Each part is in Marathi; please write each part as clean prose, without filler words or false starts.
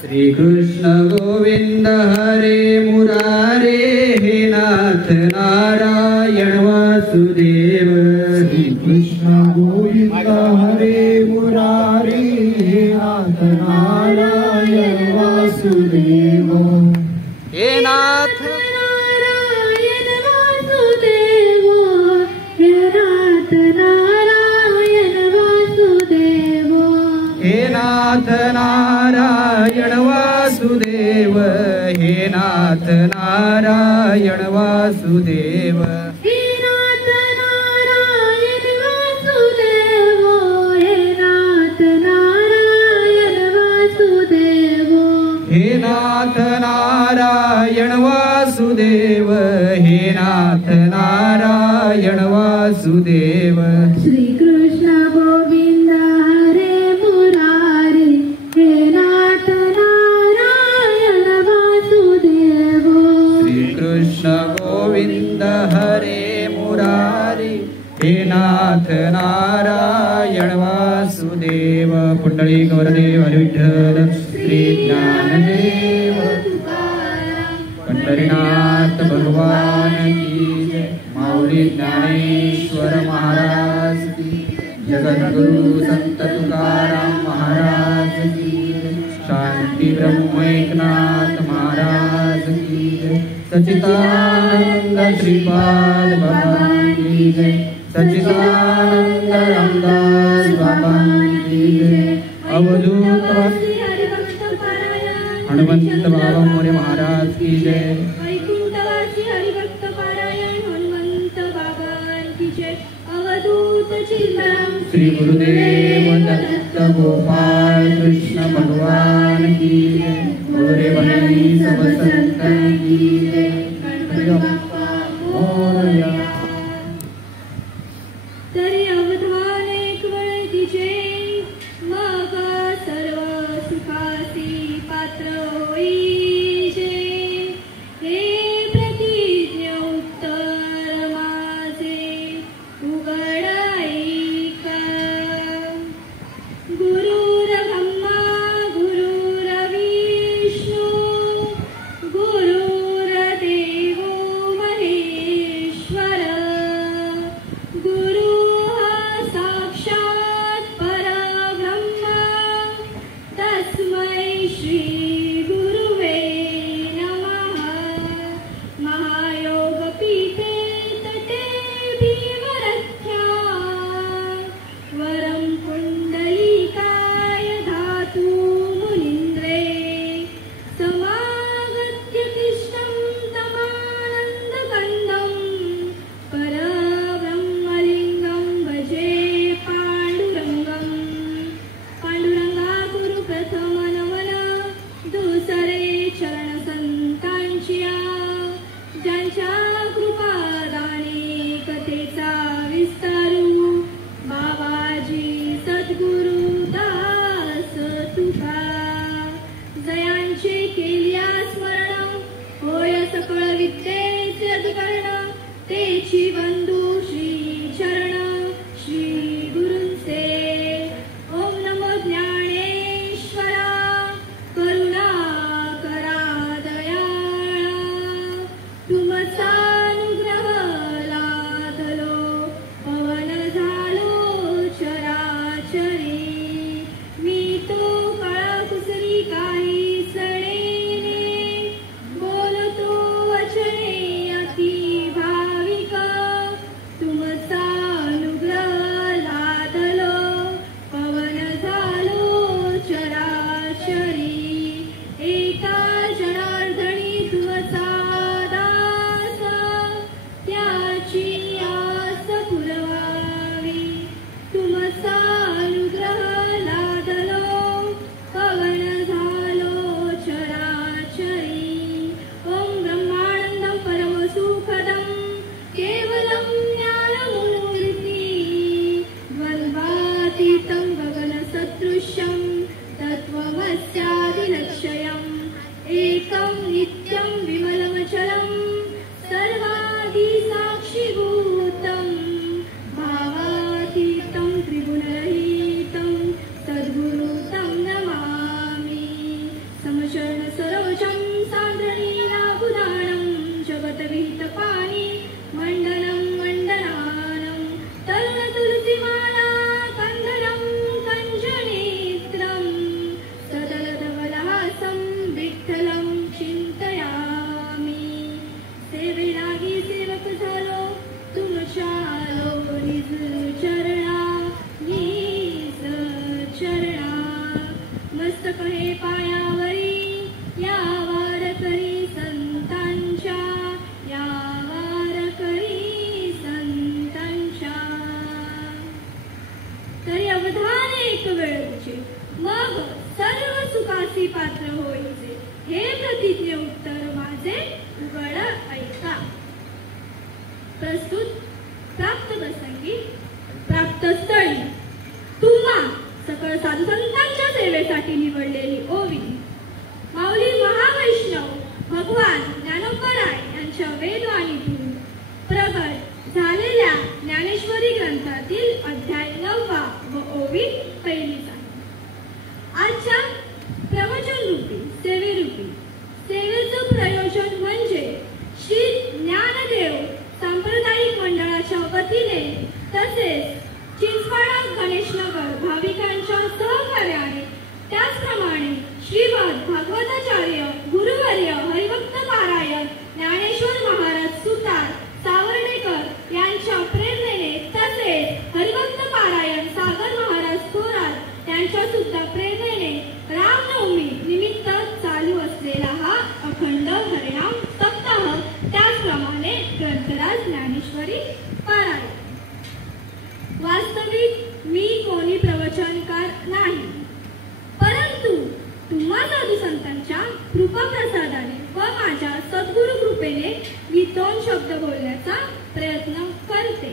श्री कृष्ण गोविंद हरे मुरारे हे नाथ नारायण वासुदेव श्री कृष्ण गोविंद हरे मुरारे हे नाथ नारायण वासुदेव हे नाथ नारायण वासुदेव हे नाथ नारायण वासुदेव हे नाथ नारायण वासुदेव हे नाथ नारायण वासुदेव हे नाथ नारायण वासुदेव हे नाथ नारायण वासुदेव हे नाथ नारायण वासुदेव हे नाथ नारायण वासुदेव श्री कृष्ण गोविंद हरे मुरारी हे नाथ नारायण वासुदेव श्री कृष्ण गोविंद हरे मुरारी हे नाथ नारायण वासुदेव पुंडली गौरदेव हरी विठ्ठल श्री ज्ञानदेव पंढरीनाथ भगवान की जय माऊली ज्ञानेश्वर महाराज की जगद्गुरु संत तुकाराम महाराज की जय शांती ब्रह्म एकनाथ महाराज की जय सच्चिदानंद श्रीपाद बाबा की जय सच्चिदानंद रामदास बाबा की जय अवधूत हनुमंत बाबा मोरे महाराज की जय वैकुंठवासी हरिभक्त पारायण हनुमंत बाबांची जय अवधूत चिंतन श्री गुरुदेव दत्त गोपाल कृष्ण भगवान की जय मोरे बनी सब संतन की जय गणपती बाप्पा मोरया तरी अवधान एक वेळ तिचे मग सर्व सुखासी पात्र होईचे हे प्रतिज्ञ उत्तर माझे उघडाईका गुरुर्ब्रह्मा गुरुर्विष्णू गुरुर्देवो महेश्वर गुरु साक्षात् परब्रह्म तस्मै श्री गुरुवे नमः महायोगपीठे तटे भीमरथ्या वरं पुण्डलीकाय धातु मुनीन्द्रे समागत्य तिष्ठं तमानन्दकन्दं परब्रह्मलिङ्गं भजे पाण्डुरङ्गं पांडुरंगा गुरु प्रथम नमन दुसरे चरण संतांचिया ज्यांच्या कृपादाने कथेचा विस्तारू बाबाजी सद्गुरु दास तुका जयांचे केल्या स्मरण होय सकळ विद्येचे अधिकरण तेची बंधू श्री चरण श्री गुरूंचे ओम नमो ज्ञानेश्वरा करुणा करा दयाळा तुमचा अनुग्रह लादलो पवन झालो चराचरी मी तो काळा कुसरी काही सणेने बोलतो वचने अति भाविक तुमचा अनुग्रह लादलो पवन झालो चराचरी एका जनार्दनी तुमचा दास त्याची आस पुरवावी तुमचा अनुग्रह लादलो पवन झालो चराचरी ओम ब्रह्मानंदं परमसुखदं केवलं ज्ञानमूर्ति द्वन्द्वातीतं गगनसदृशं तत्त्वमस्यादिलक्ष्यम् एकं नित्यं विमलमचलं सर्वादिसाक्षिभूतं भावातीतं त्रिगुणरहितं सद्गुरु तं नमामि पायावरी या वारकरी संतांच्या, या वारकरी संतांच्या. तरी अवधान एक वेळ तुझे, मग सर्व सुखासी पात्र होईचे. हे प्रतिज्ञे उत्तर माझे उघड ऐका. प्रस्तुत प्राप्त प्रसंगी प्राप्त स्थळी तुम्हा सकळ साधू संतांच्या सेवेसाठी निवडलेली ओवी. माऊली महावैष्णव भगवान ज्ञानोबराय यांच्या वेदवाणीतून प्रगट झालेल्या ज्ञानेश्वरी ग्रंथातील अध्याय 9 व ओवी पहिलीच आहे. आजच्या प्रवचन रूपी सेवेचं प्रयोजन म्हणजे श्री ज्ञानदेव सांप्रदायिक मंडळाच्या वतीने तसेच चिंचवाडा गणेशनगर भाविकांच्या सहकार्याने, त्याचप्रमाणे श्रीमद भागवताचार्य गुरुवर्य हरिभक्त पारायण ज्ञानेश्वर महाराज सुतार सावर्डेकर यांच्या प्रेरणेने, तसेच हरिभक्त पारायण सागर महाराज थोरात यांच्या सुद्धा प्रेरणेने रामनवमी निमित्त चालू असलेला हा अखंड हरिनाम सप्ताह, त्याचप्रमाणे ग्रंथराज ज्ञानेश्वरी पारायण. वास्तविक मी कोणी प्रवचनकार नाही, परंतु तुम्हा साधू संतांच्या कृपाप्रसादाने व माझ्या सद्गुरु कृपेने मी 2 शब्द बोलण्याचा प्रयत्न करते.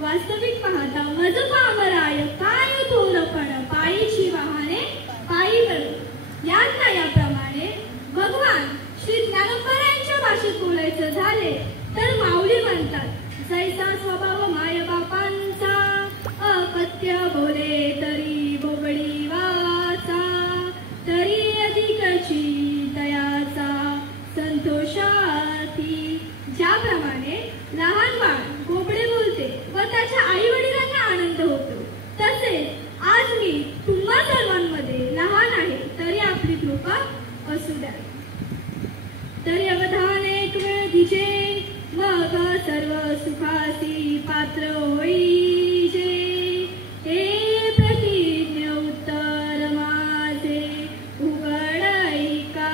वास्तविक पाहता मज पामराय काय थोरपण, पायीची वाहने पायी करू. याप्रमाणे भगवान श्री ज्ञानोबरायांच्या भाषेत बोलायचं झाले तर माऊली म्हणतात, जैसा स्वभाव माय बापांचा, अपत्य बोले तरी बोबडी वाचा, तरी अधिकची दयाचा संतोषाती. ज्याप्रमाणे लहान बाळ बोबडे बोलते व त्याच्या आई वडिलांना आनंद होतो, तसेच आज मी तुम्हा सर्वांमध्ये लहान आहे, तरी आपली कृपा असू द्या. तरी अवधान एक वेळ दिजे, मग सर्व सुखासी पात्र होईजे. हे प्रतिज्ञ उत्तर माझे उघड ऐका.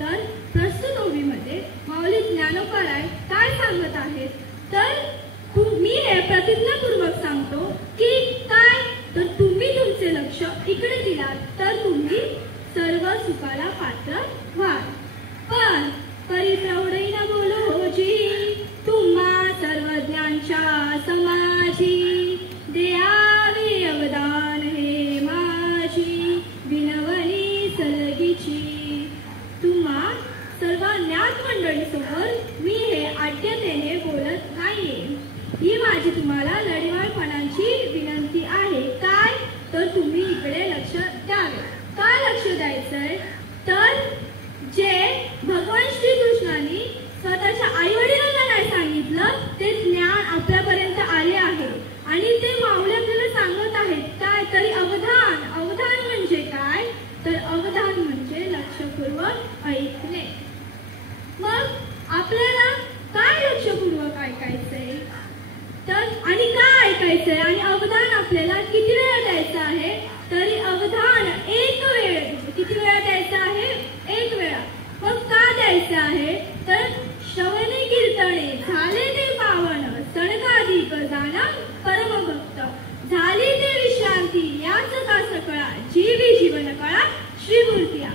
तर प्रस्तुत ओवीमध्ये माऊली ज्ञानोबराय काय सांगत आहेत, तर मी हे प्रतिज्ञापूर्वक सांगतो की काय, तर तुम्ही तुमचे लक्ष इकडे दिलात तर तुम्ही सर्व सुखाला पात्र व्हाल. पण परी प्रौढई न बोलो जी, तुम्हा सर्वज्ञांच्या समाजी, द्यावे अवदान हे माझी विनवणी सलगीची. तुम्हा सर्व ज्ञात मंडळीसमोर मी हे आढ्यतेने बोलत नाहीये. ही माझी तुम्हाला लढीवाळपणाची विनंती आहे. काय, तर तुम्ही इकडे लक्ष द्यावे. काय लक्ष द्यायचंय, तर जे भगवान श्रीकृष्णांनी स्वतःच्या आई वडिलांना नाही सांगितलं ते ज्ञान आपल्यापर्यंत आले आहे आणि ते माऊली आपल्याला सांगत आहेत. काय, तरी अवधान. अवधान म्हणजे काय, तर अवधान म्हणजे लक्षपूर्वक ऐकणे. मग आपल्याला काय लक्षपूर्वक ऐकायचंय, तर आणि काय ऐकायचंय आणि अवधान आपल्याला किती वेळा द्यायचं आहे, तरी अवधान एक वेळ. किती वेळा द्यायचं आहे, एक वेळा. मग का द्यायचं आहे, तर श्रवणे कीर्तने झाले ते पावन, सणकाधिक जाण परमभक्त, झाली ते विश्रांती याच का सकळा, जीवी जीवन कळा श्रीमूर्तिया.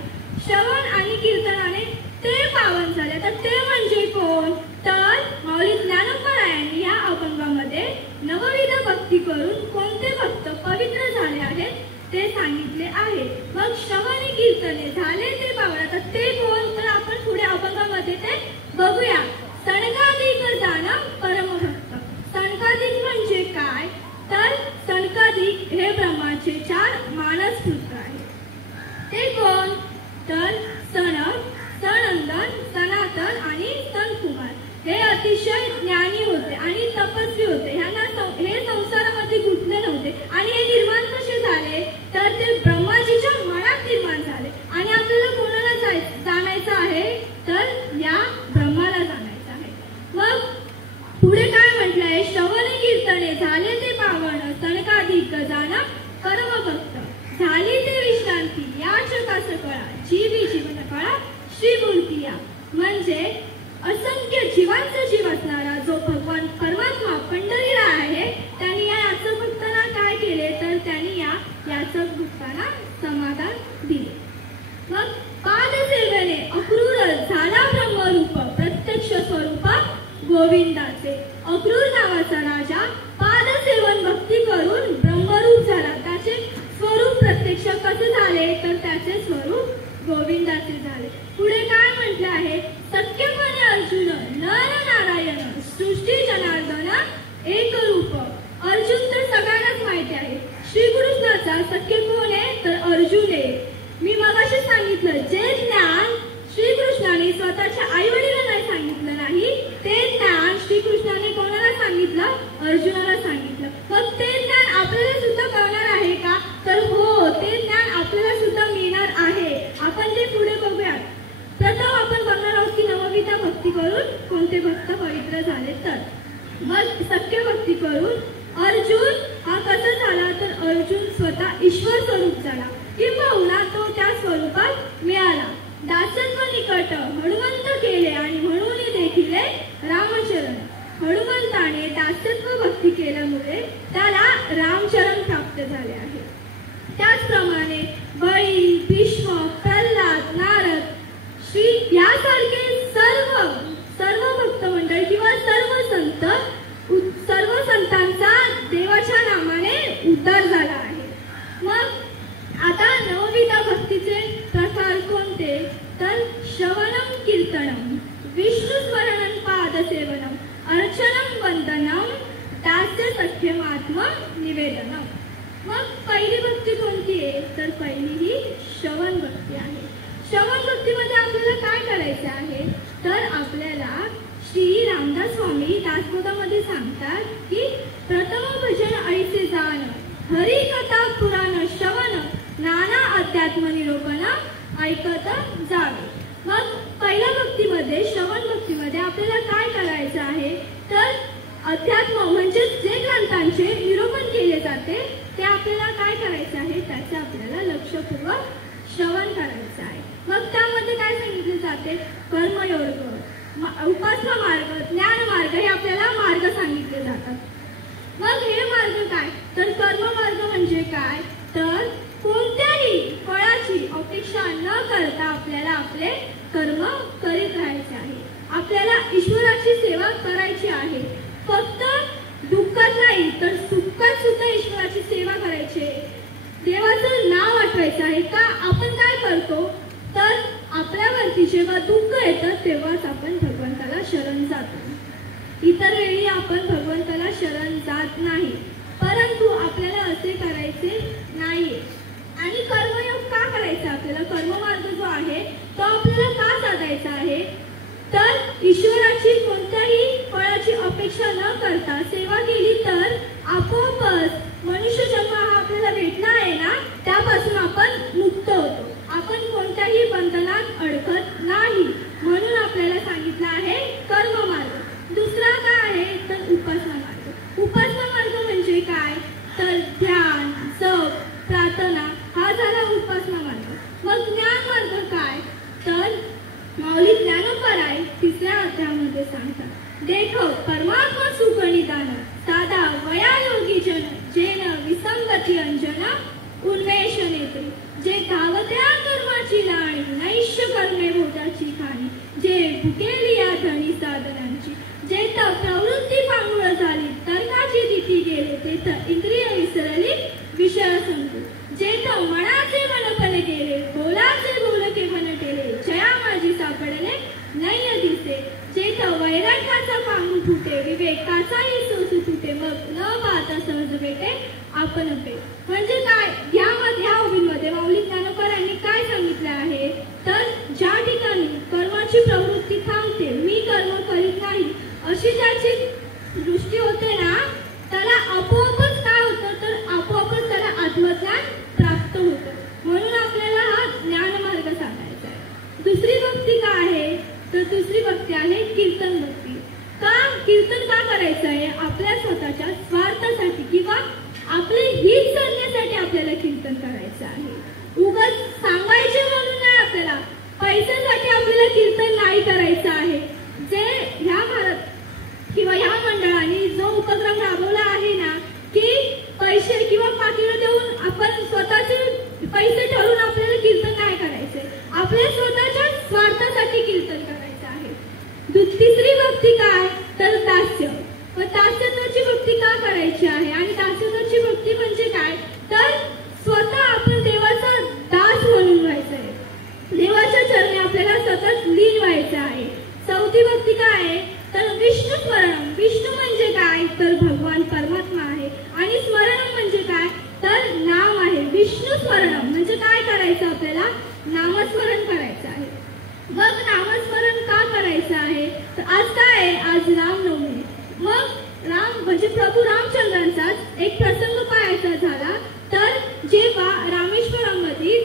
श्रवण आणि कीर्तनाने ते पावन झाले. तर ते म्हणजे कोण, तर माऊली ज्ञानोबरायांनी या अभंगामध्ये नवविध भक्ती करून कोणते भक्त पवित्र झाले आहेत ते सांगितले आहे. मग श्रवण कीर्तने झाले ते पावन, तर ते कोण, तर आपण पुढे अभंगामध्ये ते बघूया. सनकाधिक जाण परमभक्त. सनकाधिक म्हणजे काय, तर सनकाधिक हे ब्रह्माचे 4 मानस पुत्र आहेत. ते कोण, तर सनक, सनंदन, सनातन आणि सनकुमार. हे अतिशय ज्ञानी होते आणि तपस्वी होते. ह्यांना हे संसारामध्ये गुंतले नव्हते. आणि हे निर्माण कसे झाले, तर ते ब्रह्माजीच्या मनात निर्माण झाले. आणि आपल्याला कोणाला जाणायचं आहे, तर या ब्रह्माला जाणायचं आहे. मग पुढे काय म्हटलंय, श्रवण कीर्तने झाले ते पावन, सनकाधिक जाण परमभक्त, झाली ते विश्रांती म्हणजे असंख्य जीवांचा जीव असणारा जो भगवान परमात्मा पंढरीला आहे, त्यांनी या याचक भक्तांना काय केले तर त्यांनी या याचक भक्तांना समाधान दिले. मग पादसेवेने अक्रूर झाला ब्रह्मरूप, प्रत्यक्ष स्वरूप गोविंदाचे. अक्रूर नावाचा राजा पादसेवन भक्ती करून ब्रह्मरूप झाला. त्याचे स्वरूप प्रत्यक्ष कसे झाले तर त्याचे स्वरूप गोविंदाचे झाले. पुढे काय म्हटलं आहे, सख्यपणे अर्जुन नर नारायण सृष्टी जनार्दन एक रूप. अर्जुन तर सगळ्यांनाच माहिती आहे. श्रीकृष्णाचा सख्य कोण आहे तर अर्जुन आहे. मी मगाशी सांगितलं जे ज्ञान श्रीकृष्णाने स्वतःच्या आई वडिलांना सांगितलं नाही, ते ज्ञान श्रीकृष्णाने कोणाला सांगितलं, अर्जुनाला सांगितलं. मग ते ज्ञान आपल्याला सुद्धा कळणार आहे का तर हो, ते ज्ञान आपल्याला सुद्धा मिळणार आहे. आपण ते पुढे बघूयात. प्रथम आपण बघणार आहोत की नवविधा भक्ती करून कोणते भक्त पवित्र झाले. तर मग सख्य भक्ती करून अर्जुन हा कसा झाला तर अर्जुन स्वतः ईश्वर स्वरूप झाला किंवा तो त्या स्वरूपात मिळाला. दासत्व निकट हनुमंत केले आणि म्हणून देखील रामचरण. हनुमंताने दासत्व भक्ती केल्यामुळे त्याला रामचरण प्राप्त झाले आहे. त्याचप्रमाणे बळी, भीष्म, प्रल्हाद, नारद, श्री यासारखे सर्व भक्त मंडळ किंवा सर्व संतांचा देवाच्या नामाने उद्धार झाला आहे. मग आता नवविधा भक्तीचे प्रकार कोणते तर श्रवणम कीर्तनम, विष्णू स्मरणम, पादसेवनम, अर्चनम, वंदनम, दास्य सख्यम आत्म निवेदनम. मग पहिली भक्ती कोणती आहे तर पहिली ही श्रवण भक्ती आहे. श्रवण भक्तीमध्ये आपल्याला काय करायचे आहे तर आपल्याला श्री रामदास स्वामी दासबोधामध्ये सांगतात की प्रथम भजन ऐसे जाण, हरी कथा पुराण श्रवण, नाना अध्यात्म निरूपण ऐकत जावे. मग पहिल्या भक्तीमध्ये श्रवण भक्तीमध्ये आपल्याला काय करायचं आहे तर अध्यात्म म्हणजे जे ग्रंथांचे निरूपण केले जाते ते आपल्याला काय करायचे आहे त्याचे आपल्याला लक्षपूर्वक श्रवण करायचं आहे. मग त्यामध्ये काय सांगितले जाते कर्मयोग, उपासना मार्ग, ज्ञान मार्ग हे आपल्याला मार्ग सांगितले जातात. मग हे मार्ग काय तर कर्म मार्ग म्हणजे काय तर कोणत्याही फळाची अपेक्षा न करता आपल्याला आपले कर्म करीत राहायचे आहे. आपल्याला ईश्वराची सेवा करायची आहे. फक्त दुःखात नाही तर सुखात सुद्धा ईश्वराची सेवा करायची आहे. देवाचं नाव आठवायचं आहे का आपण काय करतो तर आपल्यावरती जेव्हा दुःख येतं तेव्हाच आपण भगवंताला शरण जातो. इतर वेळी आपण भगवंताला शरण जात नाही. परंतु आपल्याला असे करायचे नाहीये. आणि कर्मयोग का करायचा आपल्याला कर्ममार्ग जो आहे तो आपल्याला का साधायचा आहे तर ईश्वराची कोणत्याही फळाची अपेक्षा न करता सेवा केली तर आपोआपच मनुष्य जन्म हा आपल्याला भेटला आहे ना त्यापासून आपण मुक्त होतो. आपण कोणत्याही बंधनात अडकत नाही. म्हणून आपल्याला सांगितलं आहे कर्म मार्ग. दुसरा काय आहे तर उपासना मार्ग. उपासना मार्ग म्हणजे काय तर ध्यान, जप, प्रार्थना हा झाला उपासना मार्ग. मग ज्ञान मार्ग काय तर माऊली ज्ञानोपराय तिसऱ्या अध्यायामध्ये सांगतात, देख परमात्मा सुख निदान साधा वयायोगी जन जेन विसंगती अंजन उन्मेष नेते. जे धावत्या कर्माची लाणी नैष्य कर्मे भोगाची खाणी, जे भुकेली या धनी साधनांची, जेथ प्रवृत्ती पांगुळ झाली तर्काची दिती गेले तेथ इंद्रिय विसरली विषय संतू, जेथ मनाचे मनपणे गेले बोलाचे बोलके मन केले जया माझी सापडले नय्य दिसे, जेथ वैराग्याचा पांगू फुटे विवेकाचाही सोसू फुटे मग न पाहता सहज भेटे आपण पे. म्हणजे काय ह्या ओवीमध्ये माऊली ज्ञानोबरांनी काय सांगितले आहे तर ज्या ठिकाणी कर्माची प्रवृत्ती थांबते मी कर्म करीत नाही अशी ज्याची दृष्टी होते ना त्याला आपोआपच काय होतं तर आपोआपच त्याला आत्मज्ञान प्राप्त होतं. म्हणून आपल्याला हा ज्ञान मार्ग साधायचा आहे. दुसरी भक्ती काय आहे तर दुसरी भक्ती आहे कीर्तन भक्ती. का कीर्तन का करायचं आहे आपल्या स्वतःच्या स्वार्थासाठी किंवा आपले हित करण्यासाठी आपल्याला कीर्तन करायचं आहे. उगाच सांगायचे म्हणून नाही. आपल्याला पैशासाठी आपल्याला कीर्तन नाही करायचं आहे. जे ह्या भारत किंवा ह्या मंडळाने जो उपक्रम राबवला आहे ना, की पैसे किंवा पाकिटं देऊन आपण स्वतःचे पैसे ठरवून आपल्याला कीर्तन नाही करायचे, आपल्या स्वतःच्या स्वार्थासाठी कीर्तन करायचं आहे. तिसरी भक्ती काय तर दास्य. दास्यत्वाची भक्ती का करायची आहे आणि दास्यत्वाची भक्ती म्हणजे काय तर स्वतः आपण देवाचा दास बनून व्हायचं आहे, देवाच्या चरणी आपल्याला सतत लीन व्हायचं आहे. चौथी भक्ती काय आहे तर विष्णू स्मरण. विष्णू म्हणजे काय तर भगवान परमात्मा आहे आणि स्मरण म्हणजे काय तर नाम आहे. विष्णू स्मरण म्हणजे काय करायचं आपल्याला नामस्मरण करायचं आहे. मग नामस्मरण का करायचं आहे तर आज काय आहे, आज रामनवमी. मग राम म्हणजे प्रभू रामचंद्रांचाच एक प्रसंग पाहायचा झाला तर जेव्हा रामेश्वरामध्ये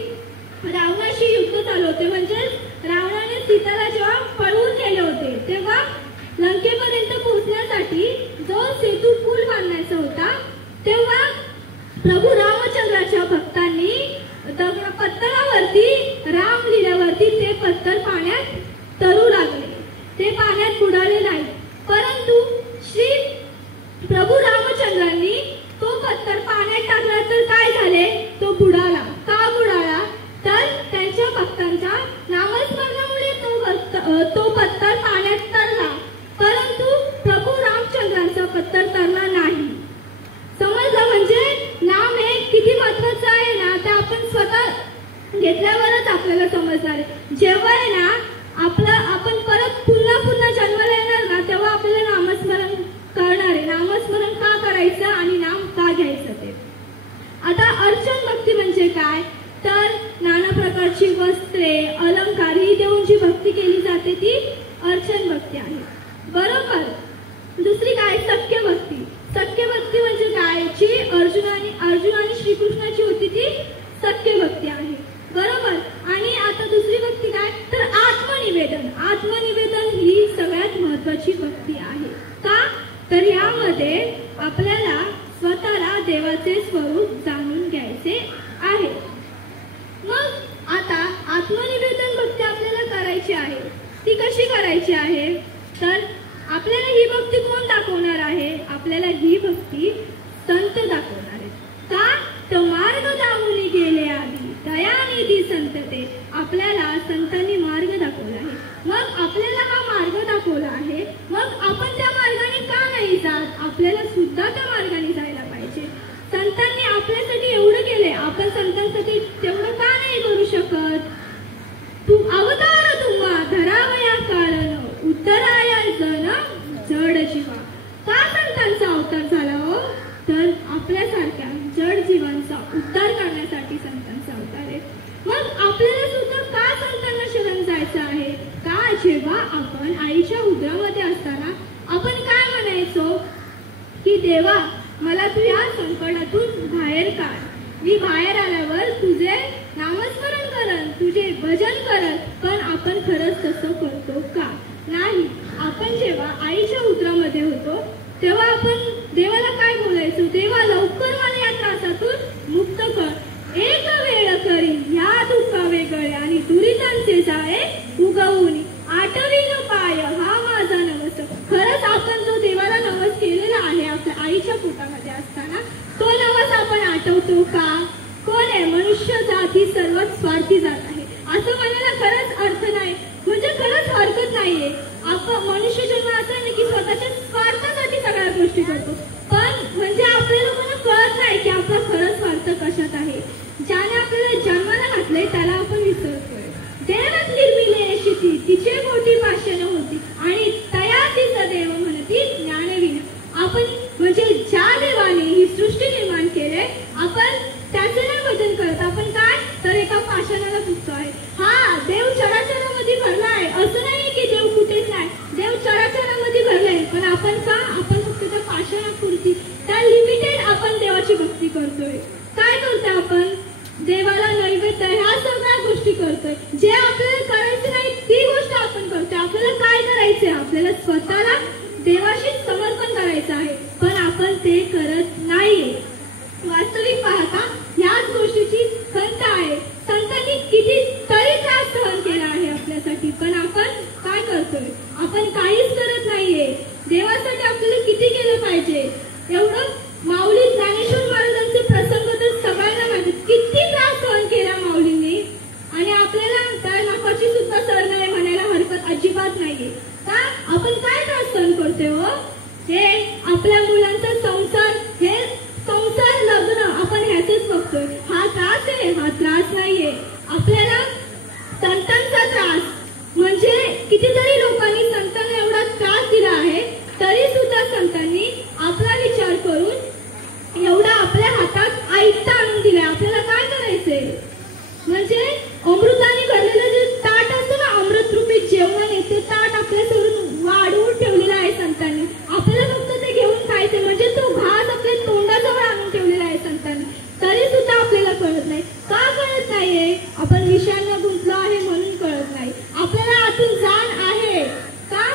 रावणाशी युद्ध चालू होते, म्हणजे रावणाने सीताला जेव्हा पळवून नेले होते, तेव्हा लंकेपर्यंत पोहोचण्यासाठी जो सेतू पूल बांधायचा होता, तेव्हा प्रभू रामचंद्राच्या भक्तांनी पत्थरावरती राम लिहिल्यावरती ते पत्थर पाण्यात तरू लागले. ते पाण्यात बुडाले नाही, परंतु श्री प्रभू रामचंद्रांनी तो पत्थर पाण्यात टाकला तर काय झाले, तो बुडाला. का बुडाला तर त्यांच्या भक्तांच्या नामस्मरणामुळे तो पत्थर पाण्यात तरला, परंतु प्रभू रामचंद्रांचा पत्थर तरला नाही. समजलं म्हणजे नाम हे किती महत्वाचं आहे ना, ते आपण स्वतः घेतल्यावरच आपल्याला समजणार आहे. जेव्हा आहे ना आपण परत पुन्हा जन्माला येणार ना, तेव्हा आपल्याला नामस्मरण करणार आहे. नामस्मरण का करायचं आणि नाम का घ्यायचं ते. आता अर्चन भक्ती म्हणजे काय तर नाना प्रकारची वस्त्रे अलंकार ही देऊन जी भक्ती केली जाते ती अर्चन भक्ती आहे. बरोबर. दुसरी काय सख्य भक्ती. सख्य भक्ती म्हणजे काय, जी अर्जुन आणि श्रीकृष्णाची होती ती सख्य भक्ती आहे. बरोबर. आणि आता दुसरी भक्ती काय तर आत्मनिवेदन. आत्मनिवेदन ही सगळ्यात महत्वाची भक्ती आहे. का तर यामध्ये आपल्याला स्वतःला देवाचे स्वरूप जाणून घ्यायचे आहे. मग आता आत्मनिवेदन भक्ती आपल्याला करायची आहे. ती कशी करायची आहे तर आपल्याला ही भक्ती कोण दाखवणार आहे, आपल्याला ही भक्ती संत दाखवणार आहे. का तो मार्ग दाखवून गेले आधी दयानिधी संत ते. आपल्याला संतांनी मार्ग दाखवला आहे. मग आपल्याला हा मार्ग दाखवला आहे, मग आपण त्या मार्गाने का नाही जात, आपल्याला सुद्धा त्या मार्गाने जायला पाहिजे. संतांनी आपल्यासाठी एवढं केले, आपण संतांसाठी तेवढं का नाही करू शकत. तू अवतार तुम्हा धरावया कारण उद्धराया जन जड जीवा. का संतांचा अवतार झाला हो तर आपल्यासारख्या जड जीवांचा उद्धार करण्यासाठी संतांचा अवतार आहे. मग आपल्याला सुद्धा का संतांना शरण जायचं आहे. का जेव्हा आपण आईच्या उदरामध्ये असताना आपण काय म्हणायचो की देवा मला तू या संकटातून बाहेर काढ. मी बाहेर आल्यावर तुझे नामस्मरण करन, तुझे भजन करन. पण आपण खरंच तसं करतो का नाही. आपण जेव्हा आईच्या उदरामध्ये होतो तेव्हा आपण देवाला काय बोलायचो, देवा लवकर मला या त्रासातून मुक्त कर. एक वेळ करी या दुःखा वेगळे आणि दुरितांचे जाळे उगवून आठवीन पाय हा माझा नवस. खरंच आपण जो देवाला नवस केलेला आहे आपल्या आईच्या पोटामध्ये असताना, तो नवस आपण आठवतो का. कोण आहे मनुष्य जाती सर्वात स्वार्थी जात आहे असं म्हणायला खरंच अर्थ नाही, म्हणजे खरंच हरकत नाहीये. आपण मनुष्य जन्म असा नाही की स्वतःच्या स्वार्थासाठी सगळ्या गोष्टी करतो, पण म्हणजे आपल्या लोकांना कळत नाही की आपला खरंच स्वार्थ कशात आहे. ज्याने आपल्याला जन्माला घातलंय त्याला आपण विसरतोय. देवात निर्मिले शिती तिचे मोठी पाषाण होती आणि तया तिचा देव म्हणती ज्ञानविन. आपण म्हणजे ज्या देवाने ही सृष्टी निर्माण केले आपण त्याचे नाही भजन करत, आपण काय तर एका पाषाणाला पुजतो आहे. हा देव चराचरामध्ये भरला आहे, असं नाही की देव कुठेच नाही, देव चराचरामध्ये भरलाय, पण आपण का आपण फक्त त्या पाषाणापुरती त्या लिमिटेड आपण देवाची भक्ती करतोय. काय करतोय आपण देवाला नैवेद्य ह्या सगळ्या गोष्टी करतोय. जे आपल्याला करायचं नाही ती गोष्ट आपण करतोय. आपल्याला काय करायचंय, आपल्याला स्वतःला देवाशी समर्पण करायचं आहे, पण आपण ते करत नाहीये. वास्तविक पाहता याच गोष्टीची संत आहे. संतांनी किती तरी त्रास सहन केला आहे आपल्यासाठी, पण आपण काय करतो करतोय, आपण काहीच करत नाहीये. देवासाठी आपल्याला किती केलं पाहिजे. एवढं माऊली ज्ञानेश्वर महाराजांचे प्रसंग तर सगळ्यांना माहिती, किती त्रास सहन केला माऊलींनी. आणि आपल्याला त्या नकाची सुद्धा सर नाही म्हणायला हरकत अजिबात नाहीये. का आपण काय त्रास सहन करतोय हो? हे आपल्या मुलांचा संसार, हे संसार लग्न आपण ह्याचेच बघतोय. हा त्रास आहे, हा त्रास नाहीये. आपल्याला संतांचा त्रास म्हणजे कितीतरी लोकांनी संतांना एवढा त्रास दिला आहे, तरी सुद्धा संतांनी आपला विचार करून एवढा आपल्या हातात आयुष्य आणून दिलाय. आपल्याला काय करायचंय म्हणजे अमृताने भरलेलं जे ताट असतं ना, अमृतरूपी जेवणाने ते ताट आपल्यासमोर वाढवून ठेवलेलं आहे संतांनी. आपल्याला फक्त ते घेऊन खायचंय. म्हणजे तो घास आपल्या तोंडाजवळ आणून ठेवलेला आहे संतांनी, तरी सुद्धा आपल्याला कळत नाही. का कळत नाहीये? आपण विषयांना गुंतलो आहे म्हणून कळत नाही. आपल्याला आतून जाण आहे का?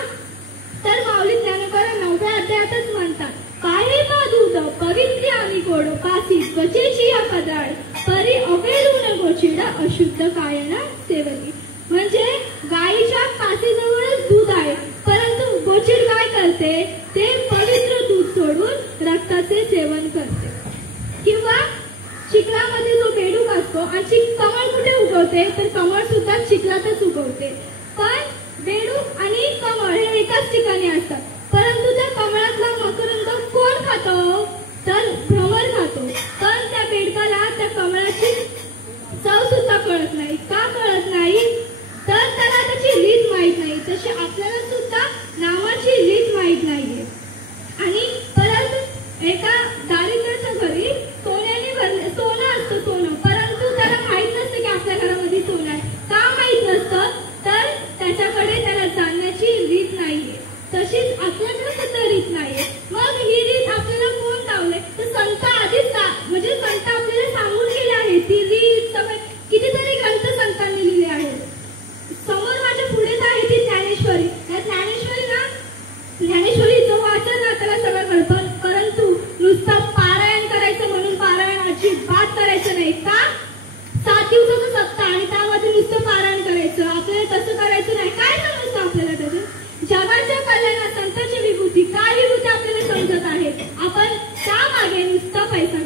तर माऊली ज्ञानेश्वर 9व्या अध्यायातच म्हणतात, पाहे पा दूध पवित्र आम्ही गोड पासी त्वचेची या पदार्थ परी अवेलून गोचिड अशुद्ध कायना सेवली. म्हणजे गायीच्या कासेजवळच दूध आहे, परंतु गोचिड काय करते? ते पवित्र दूध सोडून रक्ताचे सेवन करते. किंवा चिखलामध्ये जो बेडूक असतो आणि कमळ कुठे उगवते? तर कमळ सुद्धा चिखलातच उगवते. पण बेडूक आणि कमळ हे एकाच ठिकाणी असतात, परंतु त्या कमळातला मकरंद कोण खातो? तर भ्रमर खातो. पण त्या बेडकाला त्या कमळाची चव सुद्धा कळत नाही. का कळत नाही? तर त्याला त्याची रीत माहित नाही. तशी आपल्याला सुद्धा नावाची रीत माहित नाहीये. आणि परत एका दारिद्र्याच्या घरी सोन्याने भरले सोनं असतं, सोनं, परंतु त्याला माहित नसतं की आपल्या घरामध्ये सोनं आहे. का माहित नसतं? तर त्याच्याकडे त्याला जाणण्याची रीत नाहीये. तशीच आपल्याकडे सुद्धा रीत नाहीये. मग ही रीत आपल्याला कोण लावले? तर संत आधीच म्हणजे संत आपल्याला सांगून गेले आहे. ती रीत सगळे कितीतरी ग्रंथ संतांनी लिहिले आहेत. समोर माझ्या पुढेच आहे ती ज्ञानेश्वरी. या ज्ञानेश्वरीचं वाचन ना त्याला सगळं कळतं, परंतु नुसतं पारायण करायचं म्हणून पारायण अजिबात करायचं नाही. का? 7 दिवसाचं सप्ताह आणि त्यामध्ये नुसतं पारायण करायचं. आपल्याला तसं करायचं नाही. काय समजतं आपल्याला त्याचं? जगाच्या कल्याणात संतांची विभूती, काय विभूती आपल्याला समजत आहे. आपण त्यामागे नुसता पैसा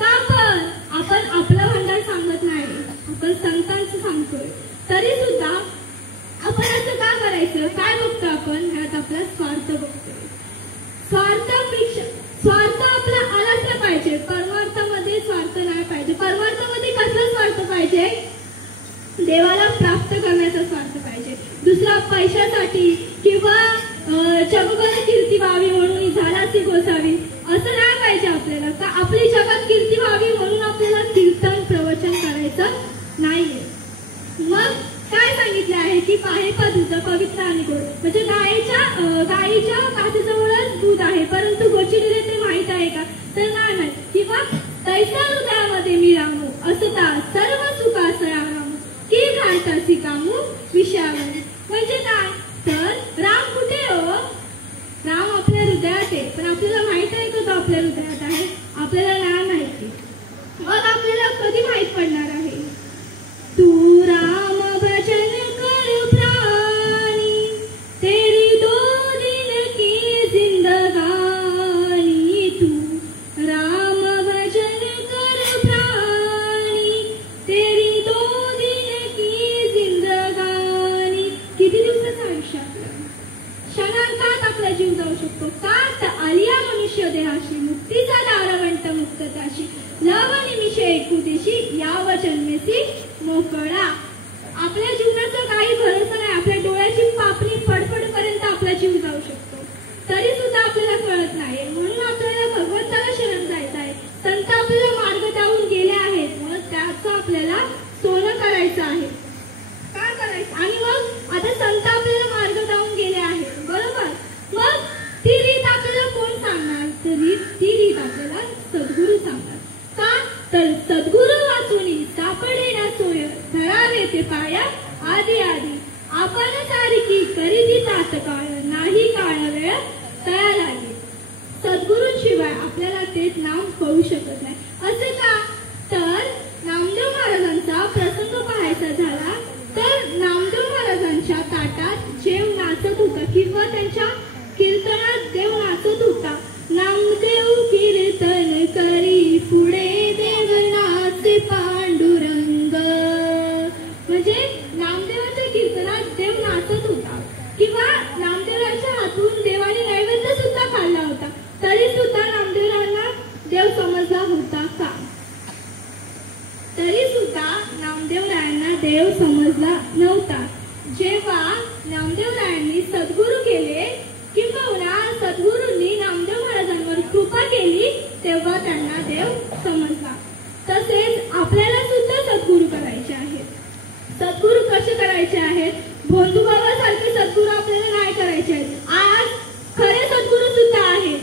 का? पण आपण आपलं भांडार सांगत नाही, आपण संतांचं सांगतोय. तरी सुद्धा आपण असं का करायचं? काय बघतो आपण? ह्यात आपला स्वार्थ बघतोय. स्वार्थ आपला आलाच पाहिजे. परमार्थामध्ये स्वार्थ नाही पाहिजे. परमार्थामध्ये कसला स्वार्थ पाहिजे? देवाला प्राप्त करण्याचा स्वार्थ पाहिजे. दुसरा पैशासाठी किंवा जगभर कीर्ती व्हावी म्हणून झाडाची गोसावी असं नाही पाहिजे आपल्याला. का आपली जगात कीर्ती व्हावी म्हणून आपल्याला कीर्तन प्रवचन करायचं नाहीये. मग काय सांगितलं आहे की पाहे पा दूध पवित्र आणि गोड. म्हणजे गायीच्या कासेजवळच दूध आहे, परंतु गोचिडीला ते माहित आहे का? तर नाही. किंवा तैसा हृदयामध्ये मी रामू असता सर्व सुखासया रामू की घालतासी कामू विषयावर. म्हणजे काय? तर राम कुठे हो? राम आपल्या हृदयात आहे, पण आपल्याला माहित आहे का तो आपल्या हृदयात आहे? आपल्याला नाही माहिती. मग आपल्याला कधी माहित पडणार आहे? तू राम भजन कर प्राणी तेरी 2 दिन की जिंदगानी. तू राम भजन कर प्राणी तेरी 2 दिन की जिंदगानी. किती दिवसाचं आयुष्य आपलं? क्षणार्धात आपला जीव जाऊ शकतो. का? तर आलिया मनुष्य देहाशी मुक्तीचा दारवंट मुक्त त्याशी लव निमिषे एकुदिशी याव जन्मेसी मोकळा. आपल्या जीवनाचा काही भरोसा नाही. आपल्या डोळ्याची पापणी फडफडपर्यंत आपला जीव जाऊ शकतो, तरी सुद्धा आपल्याला कळत नाही. म्हणून आपल्याला भगवंताला शरण जायचं आहे. संत आपल्याला मार्ग दाखवून गेले आहेत, मग त्याचं आपल्याला सोनं करायचं आहे. काय करायचं? आणि मग आता संत आपल्याला मार्ग दाखवून गेले आहेत, बरोबर. मग ती रीत आपल्याला कोण सांगणार? तर ती रीत आपल्याला सद्गुरू सांगणार. का? तर सद्गुरू वाचून सापडे ना सोय धरावे ते पाया आधी आधी आपण सारखी करीती तात्काळ नाही काळ वेळ तया लागेल. सद्गुरूंशिवाय आपल्याला तेच नाम कळू शकत नाही. असे का? तर नामदेव महाराजांचा प्रसंग पाहायचा झाला तर नामदेव महाराजांच्या ताटात जेवणाचा किंवा त्यांच्या कीर्तनात देव नाचत होता. नामदेव कीर्तन करी पुढे देव नाचे पांडुरंग. म्हणजे नामदेवाच्या कीर्तनात देव नाचत होता किंवा नामदेवाच्या हातून देवाने नैवेद्य सुद्धा खाल्ला होता, तरी सुद्धा नामदेवांना देव समजला होता का? तरी सुद्धा नामदेवरायांना देव समजला नव्हता. जेव्हा नामदेवरायांनी सद्गुरू केले किंवा सद्गुरूंनी नामदेव महाराजांवर कृपा केली तेव्हा त्यांना देव समजला. तसेच आपल्याला सुद्धा सद्गुरू करायचे आहेत. सद्गुरू कसे करायचे आहेत? भोंदूबाबासारखे सद्गुरू आपल्याला नाही करायचे आहेत. आज खरे सद्गुरू सुद्धा आहेत.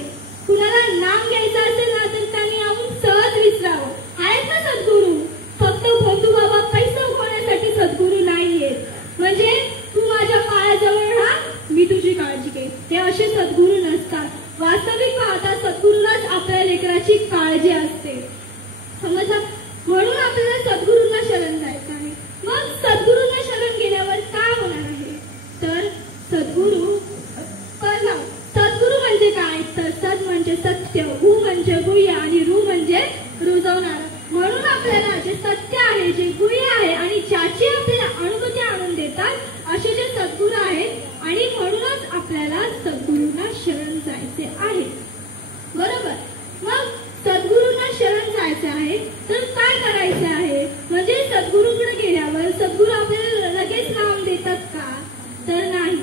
कुणाला नाम घ्यायचं असेल ना तर त्यांनी आपण सहज विसरावं. आहेत ना सद्गुरू? फक्त भोंदूबाबा पैसा उकळण्यासाठी सद्गुरू नाहीयेत. म्हणजे तू माझ्या पायाजवळ राहा, मी तुझी काळजी घेईन, हे असे सद्गुरू नसतात. वास्तविक पाहता सद्गुरूलाच आपल्या लेकराची काळजी असते. समजा, म्हणून आपल्याला सद्गुरूंना शरण जायचं आहे. मग सद्गुरूंना शरण गेल्यावर काय होणार आहे? तर सद्गुरू म्हणजे काय? तर सद म्हणजे सत्य, हु म्हणजे गुह्य आणि रू म्हणजे रुजवणार. म्हणून आपल्याला जे सत्य आहे, जे गुह्य आहे आणि ज्याची आपल्याला अनुभूती आणून देतात असे जे सद्गुरू आहेत आणि म्हणूनच आपल्याला सद्गुरूंना शरण जायचे आहे. बरोबर? मग सद्गुरूंना शरण जायचे आहे तर काय करायचे आहे? म्हणजे सद्गुरूकडे गेल्यावर सद्गुरू आपल्याला लगेच नाम देतात का? तर नाही.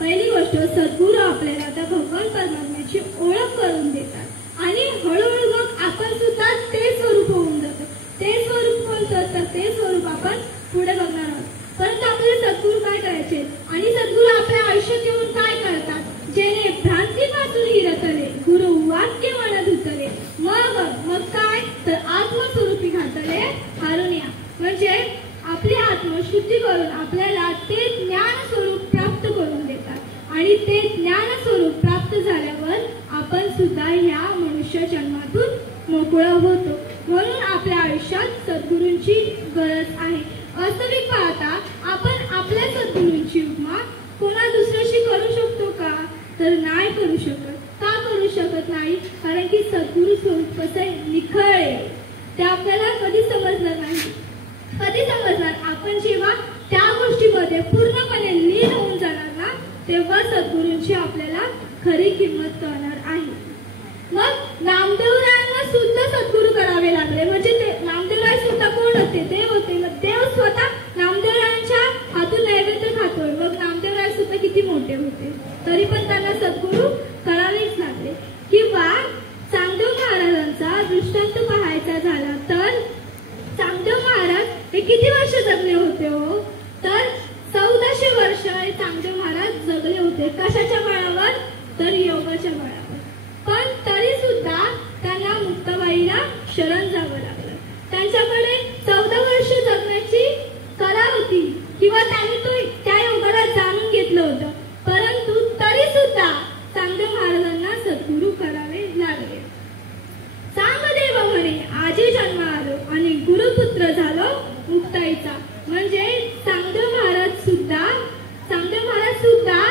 पहिली गोष्ट, सद्गुरू आपल्याला त्या भगवान परमात्म्याची ओळख करून देतात आणि हळूहळू मग आपण सुद्धा ते स्वरूप होऊन जातो. ते स्वरूप कोणतं? तर ते स्वरूप आपण पुढे बघणार आहोत. परंतु आपल्याला सद्गुरू काय करायचे आणि सद्गुरू आपल्या आयुष्यात येऊन काय करतात? जेणे भ्रांतीपासून हिरतले गुरु वाक्य म्हणत उतरे. मग काय? तर आत्मस्वरूपी घातले हारून या. म्हणजे आपली आत्मशुद्धी करून आपल्याला ते ज्ञान स्वरूप प्राप्त करून देतात आणि ते ज्ञान स्वरूप प्राप्त झाल्यावर आपण सुद्धा ह्या मनुष्य जन्मातून मोकळा होतो. म्हणून आपल्या आयुष्यात सद्गुरूंची गरज आहे. वास्तविक पाहता आपण आपल्या सद्गुरूंची उपमा कोणा दुसऱ्याशी करू शकतो का? तर नाही करू शकत. का करू शकत नाही? कारण की सद्गुरू स्वरूप कसे निखळ आहे ते आपल्याला कधी समजलं नाही. कधी समजणार? आपण जेव्हा त्या गोष्टीमध्ये पूर्णपणे लीन होऊन जाणार ना तेव्हा सद्गुरूंची आपल्याला खरी किंमत कळणार आहे. मग नामदेवरायांना सुद्धा सद्गुरू करावे लागले. म्हणजे ते नामदेवराय सुद्धा कोण होते? देव होते. मग देव स्वतः नामदेवरायांच्या हातून नैवेद्य खातोय. मग नामदेवराय सुद्धा किती मोठे होते, तरी पण त्यांना सद्गुरू करावेच लागले. किंवा चांगदेव महाराजांचा दृष्टांत पाहायचा झाला तर चांगदेव महाराज हे किती वर्ष जगले होते हो? तर 1400 वर्ष हे चांगदेव महाराज जगले होते. कशाच्या बळावर? तर योगाच्या बळावर. पण तरी सुद्धा त्यांना मुक्ताबाईला शरण जावं लागलं. त्यांच्याकडे 14 वर्ष जगण्याची कला होती किंवा त्यांनी तो त्या योगाला जाणून घेतलं होतं. परंतु तरी सुद्धा चांगदेव महाराजांना सद्गुरू करावे लागले. चांगदेव म्हणे आजी जन्म आलो आणि गुरुपुत्र झालो मुक्ताईचा. म्हणजे चांगदेव महाराज सुद्धा